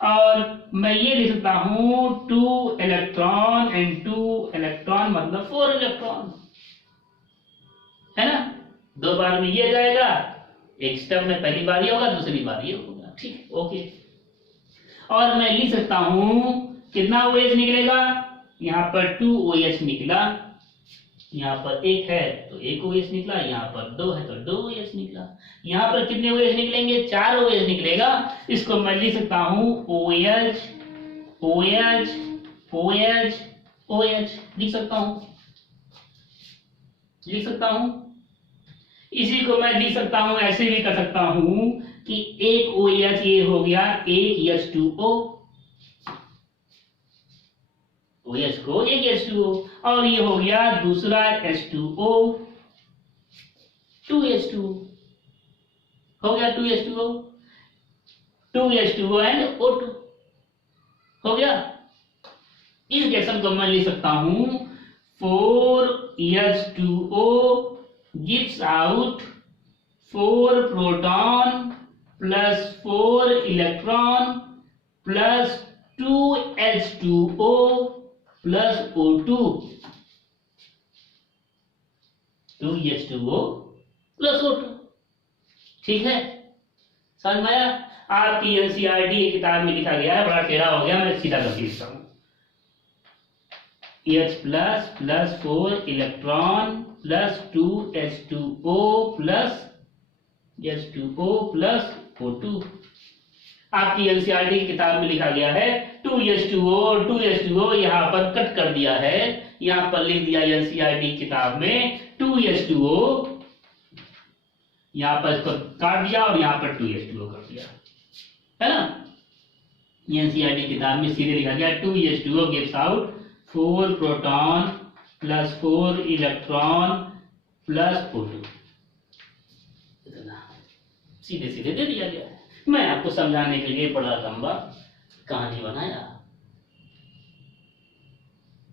और मैं ये लिख सकता हूं 2 इलेक्ट्रॉन एंड 2 इलेक्ट्रॉन, मतलब 4 इलेक्ट्रॉन, है ना। 2 बार में ये जाएगा, एक स्टेप में पहली बार ये होगा, दूसरी बार ये होगा। ठीक, ओके। और मैं लिख सकता हूं कितना OH निकलेगा, यहां पर 2OH निकला, यहां पर 1 है तो 1 OH निकला, यहां पर 2 है तो 2 OH निकला। यहां पर कितने OH निकलेंगे, 4 OH निकलेगा। इसको मैं लिख सकता हूं OH OH OH OH, लिख सकता हूं। इसी को मैं लिख सकता हूं, ऐसे भी कर सकता हूं कि एक OH ये हो गया, एक H2O, OH को एक H2O, और ये हो गया दूसरा H2O, 2H2O हो गया, 2H2O, 2H2O एंड O2 हो गया। इस रिएक्शन को मैं लिख सकता हूं 4H2O gives out 4 proton plus 4 electron plus 2H2O plus O2, 2H2O plus O2। ठीक है, समझ में आया। आपकी NCERT की किताब में लिखा गया है, बड़ा टेढ़ा हो गया, मैं सीधा करके लिखता हूं। H plus plus 4 electron plus 2H2O plus H2O plus O2। आपकी NCERT की किताब में लिखा गया है 2H2O यहां पर कट कर दिया है, यहां पर लिख दिया NCERT किताब में 2H2O, यहां पर इसको काट दिया और यहां पर 2H2O कर दिया, है ना। NCERT किताब में सीधे लिखा गया 2H2O gives out 4 proton plus 4 electron plus O2, सीधे सीधे दे दिया गया है। मैं आपको समझाने के लिए बड़ा लंबा कहानी बनाया।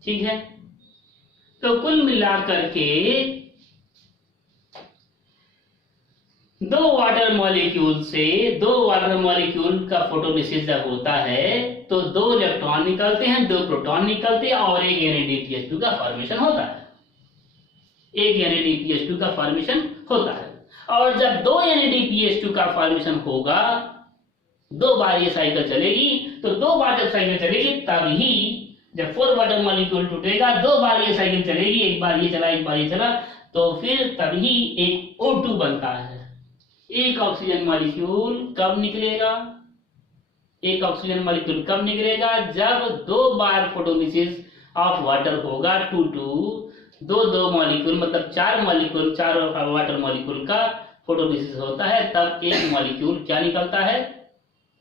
ठीक है, तो कुल मिलाकर के 2 वाटर मॉलिक्यूल से 2 वाटर मॉलिक्यूल का फोटोलिसिस जब होता है तो 2 इलेक्ट्रॉन निकलते हैं, 2 प्रोटॉन निकलते हैं, और एक NADPH2 का फॉर्मेशन होता है, एक NADPH2 का फॉर्मेशन होता है। और जब 2 NADPH2 का फॉर्मेशन होगा, 2 बार ये साइकिल चलेगी, तो 2 बार जब साइकिल चलेगी तब ही जब 4 वाटर मॉलिक्यूल टूटेगा, 2 बार ये साइकिल चलेगी, एक बार ये चला एक बार ये चला, तो फिर तभी एक O2 बनता है। एक ऑक्सीजन मॉलिक्यूल कब निकलेगा, एक ऑक्सीजन मॉलिक्यूल कब निकलेगा, जब 2 बार फोटोलिसिस ऑफ वाटर होगा 2-2, दो मॉलिक्यूल मतलब 4 मॉलिक्यूल, 4 वाटर मॉलिक्यूल का फोटोलिसिस होता है, तब एक मॉलिक्यूल क्या निकलता है,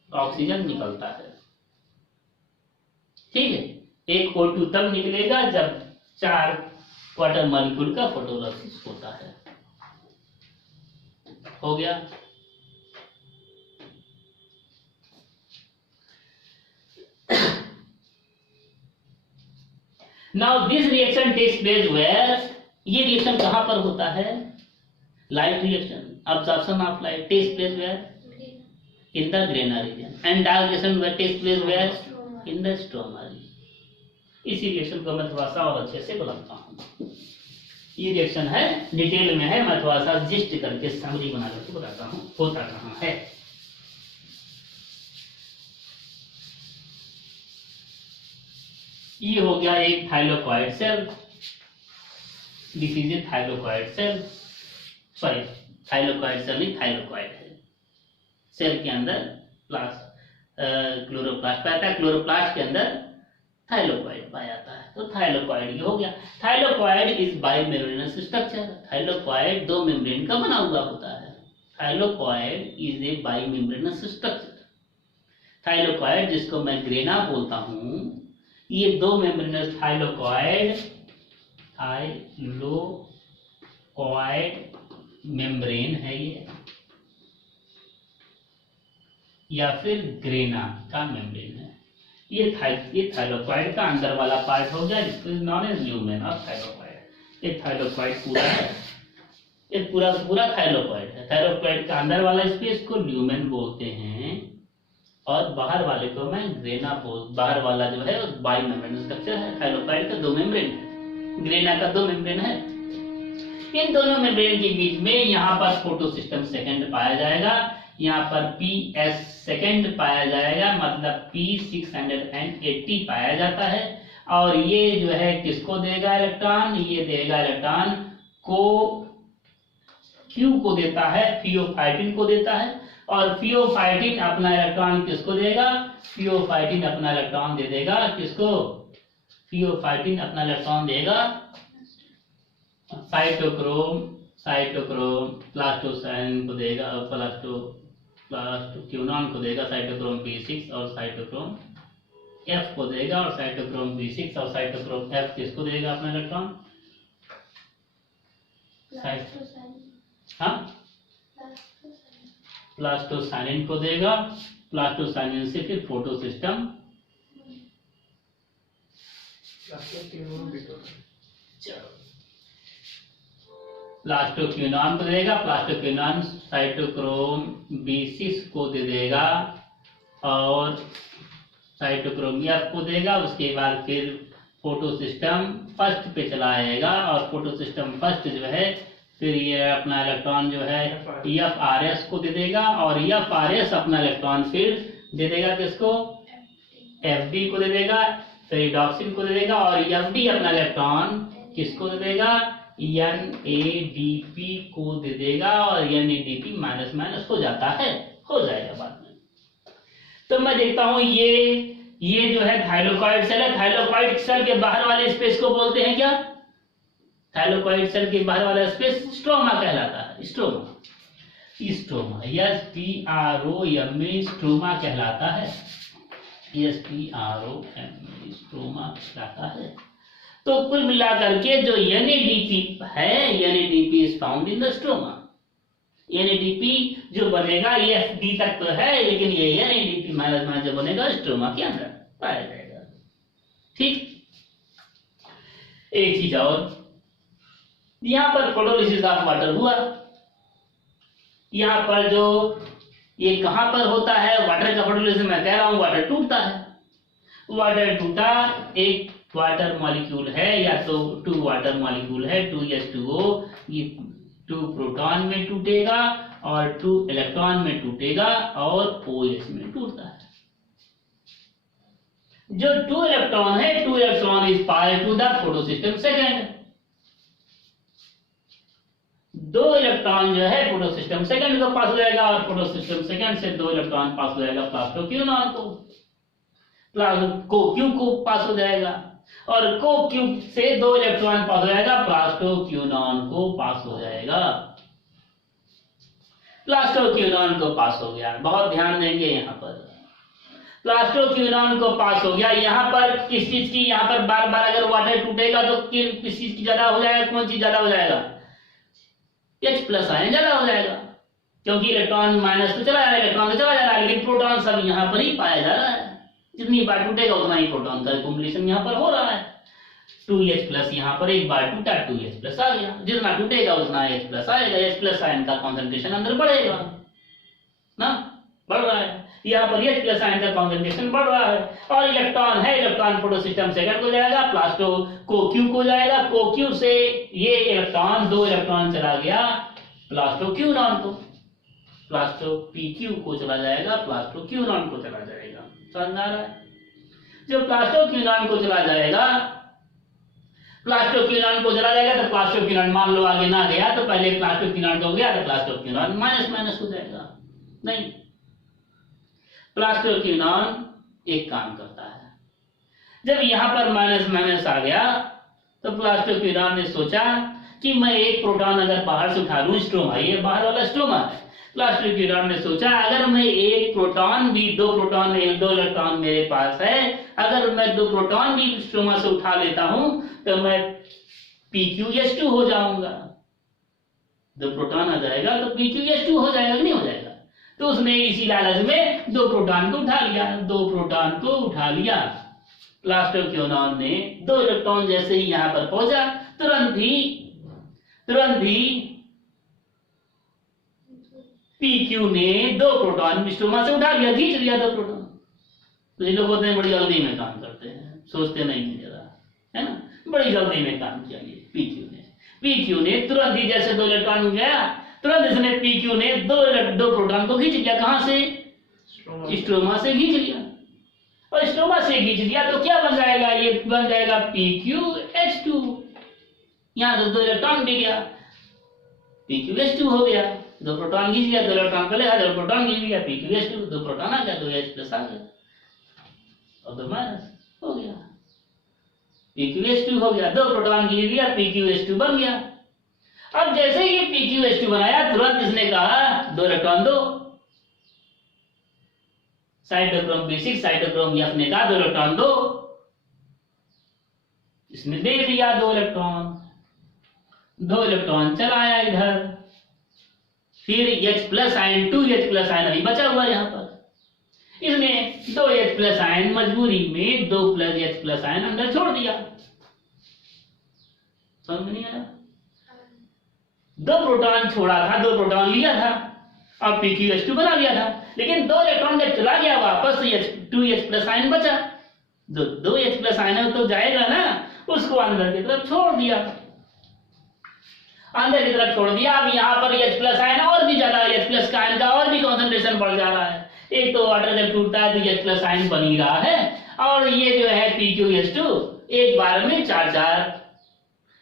ऑक्सीजन निकलता है। ठीक है, एक O2 तब निकलेगा जब 4 वाटर मॉलिक्यूल का फोटोलिसिस होता है। हो गया। Now this reaction takes place where, ये रिएक्शन कहां पर होता है, light reaction, absorption of light takes place where, in the Grainer region, and dark reaction where takes place where, in the Stroma region। इसी रिएक्शन को मैं थोड़ा सा और अच्छे से बताता हूँ। ये रिएक्शन है, डिटेल में है, मैं थोड़ा सा जिस्ट करके समरी बना करके बताता हूँ होता कहाँ है। ये हो गया एक thylakoid cell, this is a thylakoid cell, sorry thylakoid cell नहीं, थाइलोकॉइड है। सेल के अंदर क्लोरोप्लास्ट पाया जाता है, क्लोरोप्लास्ट के अंदर थाइलोकॉइड पाया जाता है। तो थाइलोकॉइड ये हो गया। Thylakoid is bimembranous structure, thylakoid 2 membrane का बना हुआ होता है। Thylakoid is a bimembranous structure. Thylakoid जिसको मैं ग्रेना बोलता हूँ, ये 2 मेम्ब्रेनस थाइलोकॉइड मेम्ब्रेन है ये, या फिर ग्रेना का मेम्ब्रेन है। ये थाइलोकॉइड का अंदर वाला पार्ट हो गया, जिसको known as lumen of thylakoid. ये थाइलोकॉइड पूरा है, ये पूरा थाइलोकॉइड है। थाइलोकॉइड का अंदर वाला स्पेस को ल्यूमेन बोलते हैं, और बाहर वाले को मैं ग्रेना बाहर वाला जो है बाई मेम्ब्रेन स्ट्रक्चर है। थाइलोकॉइड का 2 मेम्ब्रेन है, ग्रेना का 2 मेम्ब्रेन है। इन दोनों मेम्ब्रेन के बीच में यहाँ पर फोटोसिस्टम सेकंड पाया जाएगा, यहाँ पर PS सेकंड पाया जाएगा, मतलब P680 पाया जाता है। और ये जो है किसको देगा इलेक्ट्रॉन, ये देगा इलेक्ट्रॉन को Q को देता है, थियोफाइटिन को देता है। और थियोफाइटिन अपना इलेक्ट्रॉन किसको देगा, थियोफाइटिन अपना इलेक्ट्रॉन दे देगा किसको, थियोफाइटिन अपना इलेक्ट्रॉन देगा साइटोक्रोम प्लास्टोसाइन को देगा, प्लास्टोक्यूनॉन को देगा, साइटोक्रोम B6 और साइटोक्रोम F को देगा, और साइटोक्रोम B6 और साइटोक्रोम F किसको देगा अपना इलेक्ट्रॉन, हाँ प्लास्टोसाइनिन को देगा। प्लास्टोसाइनिन से फिर फोटोसिस्टम, प्लास्टोक्यूनॉन को देगा, प्लास्टोक्यूनॉन साइटोक्रोम B6 को दे देगा और साइटोक्रोम F को देगा। उसके बाद फिर फोटोसिस्टम फर्स्ट पे चला आएगा, और फोटोसिस्टम फर्स्ट जो है फिर ये अपना इलेक्ट्रॉन जो है FRS को दे देगा, और FRS अपना इलेक्ट्रॉन फिर दे देगा किसको, FD को दे देगा, फिर रिडॉक्सिन को दे देगा, और FD अपना इलेक्ट्रॉन किसको दे देगा, NADP को दे देगा, और NADP माइनस माइनस हो जाता है, हो जाएगा बाद में। तो मैं देखता हूं ये जो है थाइलोकॉइड सेल है। थाइलोकॉइड सेल के बाहर वाले स्पेस को बोलते हैं क्या, थाइलोकॉइड सेल के बाहर वाला स्पेस स्ट्रोमा कहलाता है। स्ट्रोमा STROMA स्ट्रोमा कहलाता है, STROMA स्ट्रोमा कहलाता है। तो कुल मिलाकर के जो NADP है, NADP is found in the stroma. NADP जो बनेगा ये FD तक तो है, लेकिन ये NADP माइनस माइनस जो बनेगा स्ट्रोमा के अंदर पाया जाएगा। ठीक, एक चीज और, यहां पर फोटोलिसिस ऑफ वाटर हुआ, यहां पर जो ये कहां पर होता है वाटर का फोटोलिसिस, मैं कह रहा हूं वाटर टूटता है। वाटर टूटा, एक वाटर मॉलिक्यूल है या तो 2 वाटर मॉलिक्यूल है 2H2O, ये 2 प्रोटॉन में टूटेगा और 2 इलेक्ट्रॉन में टूटेगा और OH में टूटता है। जो 2 इलेक्ट्रॉन है, 2 electron is pass to the photosystem second. 2 electron जो है फोटोसिस्टम सेकंड को पास हो जाएगा, और फोटोसिस्टम सेकंड से 2 इलेक्ट्रॉन पास हो जाएगा प्लास्टोक्यूनॉन को। को क्यू को पास हो जाएगा, और को क्यू से 2 इलेक्ट्रॉन पास हो जाएगा, प्लास्टोक्यूनॉन को पास हो जाएगा। प्लास्टोक्यूनॉन को पास हो गया, बहुत ध्यान देंगे यहाँ पर। प्लास्टोक्यूनॉन को पास हो गया। यहाँ पर किस चीज की, यहाँ पर बार बार अगर वाटर टूटेगा तो किस चीज की ज्यादा हो जाएगा, कौन चीज ज्यादा हो जाएगा, H प्लस आयन ज्यादा हो जाएगा, क्योंकि इलेक्ट्रॉन माइनस तो चला जा रहा है, इलेक्ट्रॉन तो चला जा रहा है, लेकिन प्रोटॉन सब यहाँ पर ही पाया जा रहा है। जितनी बार टूटेगा उतना ही प्रोटॉन का एकोमोडेशन यहाँ पर हो रहा है। 2H प्लस यहाँ पर एक बार टूटा, 2H प्लस आ गया, जितना टूटेगा उतना H प्लस आएगा, H प्लस आयन का कॉन्सेंट्रेशन अंदर बढ़ेगा ना, बढ़ रहा है। यहाँ पर H प्लस आयन का कॉन्सेंट्रेशन बढ़ रहा है, और इलेक्ट्रॉन है, इलेक्ट्रॉन प्रोटोसिस्टम सेकंड को जाएगा, प्लास्टो को क्यू को जाएगा, को क्यू से ये इलेक्ट्रॉन 2 इलेक्ट्रॉन चला गया प्लास्टोक्यूनॉन को, प्लास्टो पीक्यू को चला जाएगा, प्लास्टोक्यूनॉन को चला जाएगा। समझ आ रहा है? जो प्लास्टोक्यूनॉन को चला जाएगा, प्लास्टोक्यूनॉन को चला जाएगा तो प्लास्टोक्यूनॉन मान लो आगे ना गया, तो पहले प्लास्टोक्यूनॉन हो गया तो प्लास्टोक्यूनॉन माइनस माइनस हो जाएगा। नहीं, प्लास्टोक्यूनॉन एक काम करता है, जब यहां पर माइनस माइनस आ गया तो प्लास्टोक्यूनॉन ने सोचा कि मैं एक प्रोटॉन अगर बाहर से उठा लूं, स्ट्रोमा, ये बाहर वाला स्ट्रोमा है, प्लास्टोक्यूनॉन ने सोचा अगर मैं एक प्रोटॉन भी, 2 प्रोटॉन 2 इलेक्ट्रॉन मेरे पास है, अगर मैं 2 प्रोटॉन भी स्ट्रोमा से उठा लेता हूं तो मैं PqS2 हो जाऊंगा। 2 प्रोटॉन आ जाएगा तो PqS2 हो जाएगा, नहीं हो जाएगा? तो उसने इसी लालच में 2 प्रोटॉन को उठा लिया, 2 प्रोटॉन को उठा लिया। प्लास्टोक्यूनॉन ने 2 इलेक्ट्रॉन जैसे ही यहां पर पहुंचा, तुरंत ही PQ ने 2 प्रोटॉन स्ट्रोमा से उठा लिया, खींच लिया 2 प्रोटॉन। तो ये लोग होते हैं बड़ी जल्दी में काम करते हैं, सोचते नहीं है जरा, है ना, बड़ी जल्दी में काम किया ये PQ ने तुरंत ही जैसे 2 इलेक्ट्रॉन गया, तुरंत इसने PQ ने 2 प्रोटॉन को खींच लिया। कहां से? स्ट्रोमा से खींच लिया, और स्ट्रोमा से खींच लिया तो क्या बन जाएगा, ये बन जाएगा PqH2। यहां तो 2 इलेक्ट्रॉन भी गया, PqH2 हो गया, 2 प्रोटॉन खींच लिया, 2 इलेक्ट्रॉन पहले आ, 2 प्रोटॉन खींच लिया, PqH2, 2 प्रोटॉन आ गया, 2H प्लस आ गया और 2 माइनस हो गया, PqH2 हो गया, 2 प्रोटॉन खींच लिया, PqH2 बन गया। अब जैसे ही PqH2 बनाया, तुरंत इसने कहा 2 इलेक्ट्रॉन दो, साइटोक्रोम B6 साइटोक्रोम F ने कहा 2 इलेक्ट्रॉन दो, इसने दे दिया 2 इलेक्ट्रॉन, 2 इलेक्ट्रॉन चलाया इधर, फिर H plus ion, 2H plus ion अभी बचा हुआ यहाँ पर, इसने 2H प्लस आयन मजबूरी में 2 प्लस H प्लस आयन अंदर छोड़ दिया। समझ नहीं आया? 2 प्रोटॉन छोड़ा था, 2 प्रोटॉन लिया था, अब PqH2 बना लिया था, लेकिन 2 इलेक्ट्रॉन जब चला गया वापस तो 2H प्लस आयन बचा, 2H प्लस आयन तो जाएगा ना, उसको अंदर की तरफ छोड़ दिया, अंदर की तरफ छोड़ दिया। अब यहाँ पर H प्लस आयन और भी ज्यादा, H प्लस का आयन का और भी कॉन्सेंट्रेशन बढ़ जा रहा है। एक तो वाटर जब टूटता है तो H प्लस आयन बन ही रहा है, और ये जो है PqH2 एक बार में 4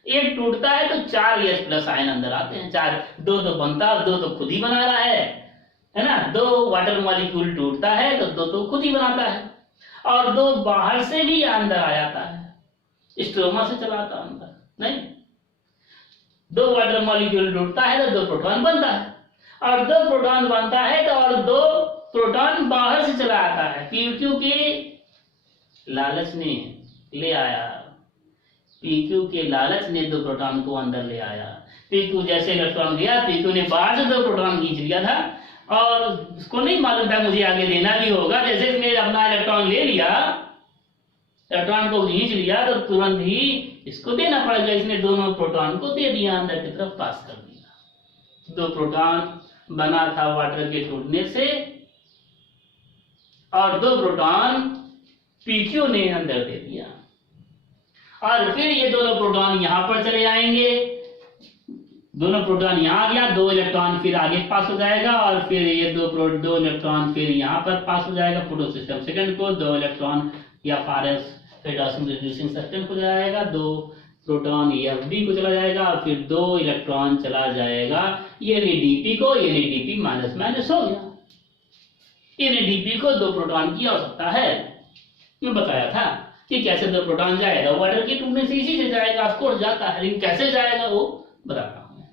एक टूटता है तो 4 H प्लस आयन अंदर आते हैं, 4 2 तो बनता है, 2 तो खुद ही बना रहा है ना, 2 वाटर मॉलिक्यूल टूटता है तो 2 तो खुद ही बनाता है, और 2 बाहर से भी अंदर आ जाता है, स्ट्रोमा से चलाता अंदर नहीं। 2 वाटर मॉलिक्यूल टूटता है तो 2 प्रोटॉन बनता है, और 2 प्रोटॉन बनता है तो और 2 प्रोटॉन बाहर से चला आता है। PQ के लालच ने ले आया, PQ के लालच ने 2 प्रोटॉन को अंदर ले आया। PQ जैसे इलेक्ट्रॉन गया, PQ ने बाहर से 2 प्रोटॉन खींच लिया था, और उसको नहीं मालूम था मुझे आगे देना भी होगा। जैसे इसने अपना इलेक्ट्रॉन ले लिया, इलेक्ट्रॉन को खींच लिया, तो तुरंत ही इसको देना पड़ेगा। इसने दोनों प्रोटॉन को दे दिया, अंदर की तरफ पास कर दिया। 2 प्रोटॉन बना था वाटर के टूटने से, और 2 प्रोटॉन PQ ने अंदर दे दिया, और फिर ये दोनों प्रोटॉन यहां पर चले आएंगे, दोनों प्रोटॉन यहां आ गया, 2 इलेक्ट्रॉन फिर आगे पास हो जाएगा, और फिर ये 2 इलेक्ट्रॉन फिर यहां पर पास हो जाएगा फोटो सिस्टम सेकंड को, 2 इलेक्ट्रॉन या फारस रेडक्शन रिड्यूसिंग सिस्टम को जाएगा, 2 प्रोटॉन EFD को चला जाएगा, और फिर 2 इलेक्ट्रॉन चला जाएगा NADP को, NADP माइनस माइनस हो गया। NADP को 2 प्रोटॉन की आवश्यकता है, मैं बताया था कि कैसे दो प्रोटॉन जाएगा, वाटर के टूटने से इसी से जाएगा, ऑफ कोर्स जाता है, लेकिन कैसे जाएगा वो बता रहा हूं।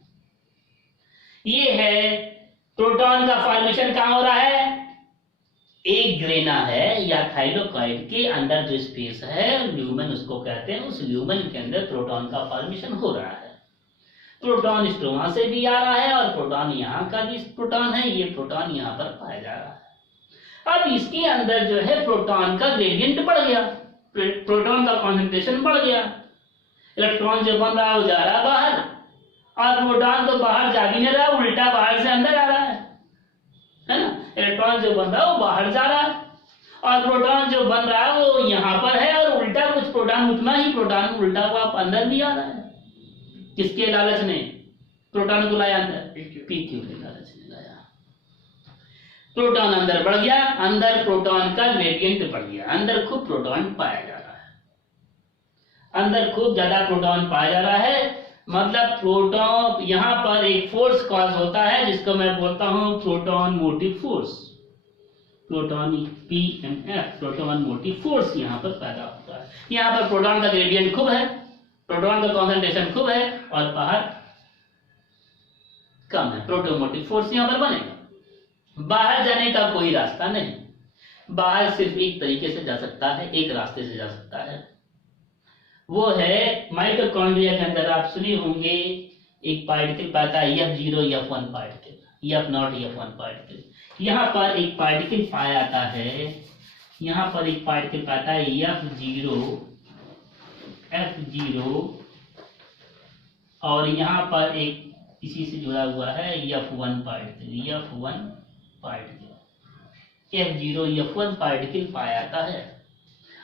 ये है प्रोटॉन का फॉर्मेशन कहां हो रहा है, एक ग्रेना है या थाइलोकॉइड के अंदर जो स्पेस है, ल्यूमेन उसको कहते हैं, उस ल्यूमेन के अंदर प्रोटॉन का फॉर्मेशन हो रहा है। प्रोटॉन स्ट्रोमा से भी आ रहा है और प्रोटॉन यहाँ का भी प्रोटॉन है, ये प्रोटॉन यहाँ पर पाया जा रहा है। अब इसके अंदर जो है प्रोटॉन का ग्रेडियंट बढ़ गया, प्रोटॉन का कॉन्सेंट्रेशन बढ़ गया, इलेक्ट्रॉन जो बन रहा है वो जा रहा है बाहर, और प्रोटॉन तो बाहर जा भी नहीं रहा, उल्टा बाहर से अंदर आ रहा है ना। इलेक्ट्रॉन जो बन रहा है वो बाहर जा रहा है और प्रोटॉन जो बन रहा है वो यहाँ पर है, और उल्टा कुछ प्रोटॉन, उतना ही प्रोटॉन उल्टा हुआ अंदर भी आ रहा है। किसके लालच ने प्रोटॉन को लाया अंदर, पीक्यू के लालच ने लाया। प्रोटॉन अंदर बढ़ गया, अंदर प्रोटॉन का ग्रेडियंट बढ़ गया, अंदर खूब प्रोटॉन पाया जा रहा है, अंदर खूब ज्यादा प्रोटॉन पाया जा रहा है। मतलब प्रोटॉन यहां पर एक फोर्स कॉज होता है जिसको मैं बोलता हूं proton motive force, proton PMF, proton motive force यहां पर पैदा होता है। यहां पर प्रोटॉन का ग्रेडियंट खूब है, प्रोटॉन का कॉन्सेंट्रेशन खूब है और बाहर कम है, प्रोटॉन मोटिव फोर्स यहां पर बनेगा। बाहर जाने का कोई रास्ता नहीं, बाहर सिर्फ एक तरीके से जा सकता है, एक रास्ते से जा सकता है, वो है माइटोकॉन्ड्रिया के अंदर आप सुने होंगे एक पार्टिकल पाता है F0 F1 particle, F0 F1 particle. यहाँ पर एक पार्टिकल पाया जाता है, यहाँ पर एक पार्टिकल पाता है F0 और यहाँ पर एक इसी से जुड़ा हुआ है F1 particle, F0 F1 particle पाया जाता है।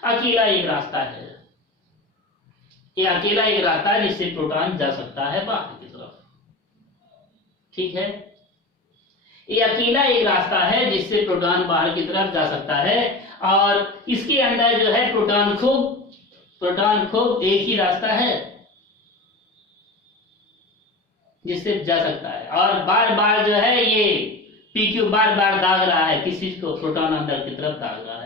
अकेला एक रास्ता है, ये अकेला एक रास्ता है जिससे प्रोटॉन जा सकता है बाहर की तरफ, ठीक है। ये अकेला एक रास्ता है जिससे प्रोटॉन बाहर की तरफ जा सकता है, और इसके अंदर जो है प्रोटॉन खूब एक ही रास्ता है जिससे जा सकता है, और बार बार जो है ये पीक्यू बार बार दाग रहा है, किसी को प्रोटॉन अंदर की तरफ दाग रहा है,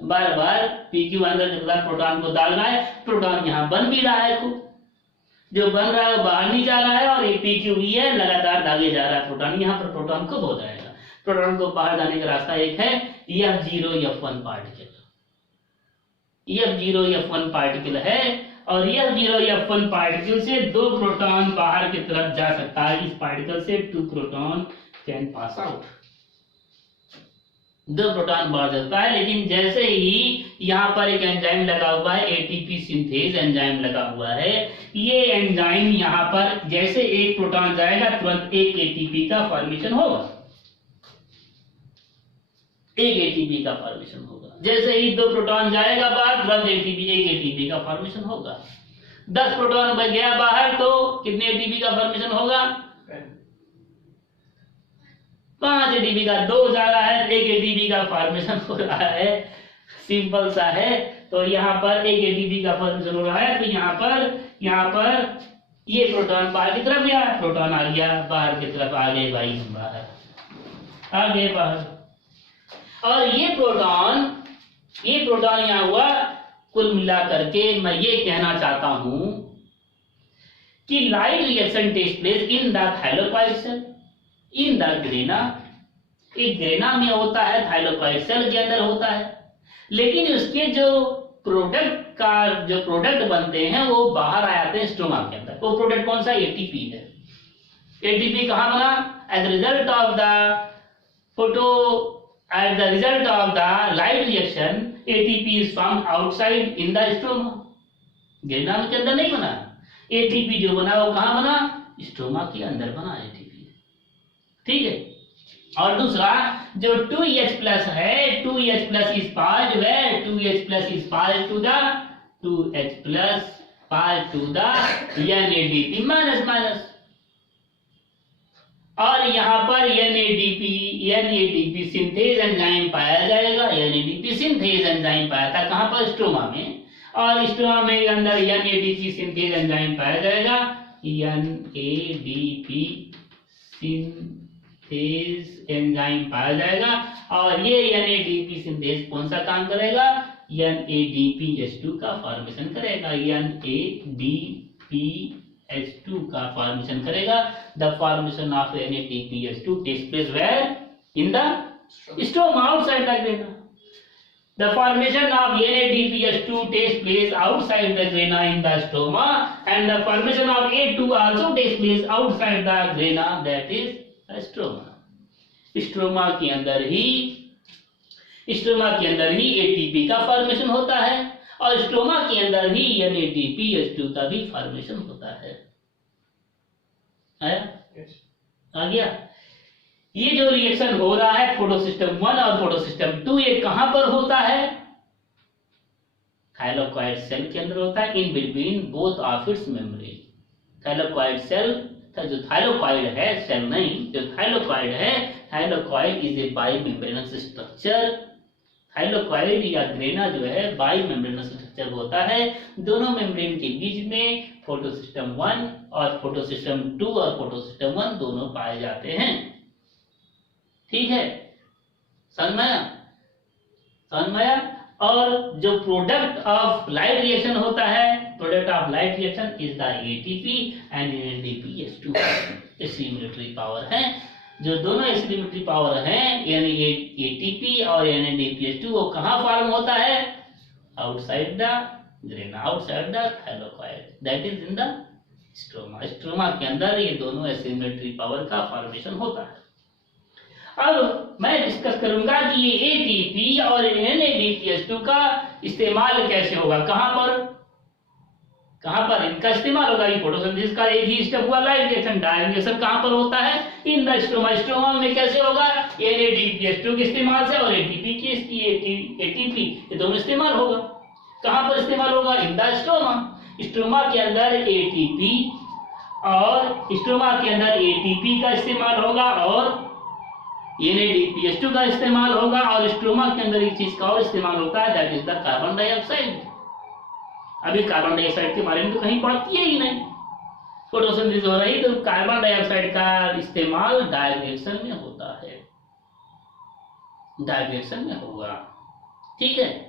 बार बार पीक्यू अंदर की तरफ प्रोटॉन को दाग रहा है। प्रोटॉन यहाँ बन भी रहा है, खूब जो बन रहा है वो बाहर नहीं जा रहा है, और ये पीक्यू भी है, लगातार दागे जा रहा है प्रोटॉन, यहाँ पर प्रोटॉन खूब हो जाएगा। प्रोटॉन को बाहर जाने का रास्ता एक है F0 F1 particle, F0 F1 particle है, और F0 F1 पार्टिकल से दो प्रोटॉन बाहर की तरफ जा सकता है। इस पार्टिकल से 2 proton can pass out, 2 proton बाहर जाता है। लेकिन जैसे ही यहाँ पर एक एंजाइम लगा हुआ है, एटीपी सिंथेज एंजाइम लगा हुआ है, ये एंजाइम यहाँ पर जैसे एक प्रोटॉन जाएगा तुरंत एक एटीपी का फॉर्मेशन होगा, एक एटीपी का फॉर्मेशन होगा। जैसे ही 2 प्रोटॉन जाएगा बाहर तुरंत एक एटीपी का फॉर्मेशन होगा। 10 प्रोटॉन गया बाहर तो कितने एटीपी का फॉर्मेशन होगा, 5 एटीपी का, 2 जा रहा है 1 एटीपी का फॉर्मेशन हो रहा है, सिंपल सा है। तो यहाँ पर 1 एटीपी का फॉर्मेशन हो रहा है, तो यहाँ पर ये प्रोटॉन बाहर की तरफ गया, प्रोटॉन आ गया बाहर की तरफ, आ गए भाई हम बाहर, आ गए बाहर। और ये प्रोटॉन यहाँ हुआ। कुल मिला करके मैं ये कहना चाहता हूं कि light reaction takes place in the thylakoid cell, in the grana. एक ग्रेना में होता है, थाइलोकॉइड सेल के अंदर होता है, लेकिन उसके जो प्रोडक्ट बनते हैं वो बाहर आ जाते हैं स्टोमा के अंदर। वो प्रोडक्ट कौन सा, एटीपी है। एटीपी कहां बना, as the result of the light reaction ATP is formed outside in the stoma. Grana के अंदर नहीं बना, एटीपी जो बना वो कहां बना, स्टोमा के अंदर बना एटीपी, ठीक है। और दूसरा जो 2H प्लस है, 2H plus is part where, 2H plus is part to the 2H plus part to the NADP minus minus. और यहाँ पर NADP सिंथेज एंजाइम पाया जाएगा। NADP सिंथेज एंजाइम पाया था कहाँ पर, स्टोमा में, और स्टोमा में अंदर NADP सिंथेज एंजाइम पाया जाएगा। NADP सिंथेज एंजाइम पाया जाएगा, और ये NADP सिंथेज कौन सा काम करेगा, NADPH2 का फॉर्मेशन करेगा, NADPH2 का फॉर्मेशन करेगा। The formation of NADPH2 takes place where? In the stoma, outside the grana. The formation of NADPH2 takes place outside the grana in the stoma, and the formation of A2 also takes place outside the grana, that is the stroma. Stroma के अंदर ही ATP का formation होता है और stroma के अंदर ही NADPH2 का भी फॉर्मेशन होता है। आया? आ गया? ये जो रिएक्शन हो रहा है फोटोसिस्टम 1 और फोटोसिस्टम 2, ये कहां पर होता है? थाइलाकोइड सेल के अंदर होता है, in between both of its membrane. Thylakoid cell, जो थाइलाकोइड है, सेल नहीं, जो थाइलाकोइड है, thylakoid is a bimembranous structure. Thylakoid या ग्रेना जो है बाइमेम्ब्रेनस स्ट्रक्चर होता है। दोनों मेम्ब्रेन के बीच में फोटोसिस्टम 1 और फोटोसिस्टम 2 और फोटोसिस्टम 1 दोनों पाए जाते हैं। ठीक है, समझ में आया? और जो प्रोडक्ट ऑफ लाइट रिएक्शन होता है, product of light reaction is the ATP and NADPH2। Asymmetry power है, जो दोनों एसिमेट्री पावर हैं, यानी ATP और NADPH2, वो कहाँ फॉर्म होता है? Outside the grana, outside the thylakoid, that is in the stroma. Stroma के अंदर ये दोनों एसिमेट्री पावर का फॉर्मेशन होता है। अब मैं डिस्कस करूंगा कि ये ATP और NADPH2 का इस्तेमाल कैसे होगा, कहां पर इनका इस्तेमाल होगा। ये फोटोसिंथेसिस का एक ही स्टेप हुआ, लाइट रिएक्शन, डायरेक्ट रिएक्शन कहां पर होता है? In the stroma. स्ट्रोमा में कैसे होगा? NADPH2 के इस्तेमाल से और ATP, ये दोनों इस्तेमाल होगा। कहां पर इस्तेमाल होगा? In the stroma. स्ट्रोमा के अंदर ATP का इस्तेमाल होगा और NADPH2 का इस्तेमाल होगा, और स्ट्रोमा के अंदर एक चीज का और इस्तेमाल होता है, that is the carbon dioxide. अभी कार्बन डाइऑक्साइड के बारे में तो कहीं बात किए ही नहीं, फोटोसिंथेसिस हो रही तो कार्बन डाइऑक्साइड का इस्तेमाल डायरेक्ट रिएक्शन में होता है, डायरेक्ट रिएक्शन में होगा। ठीक है।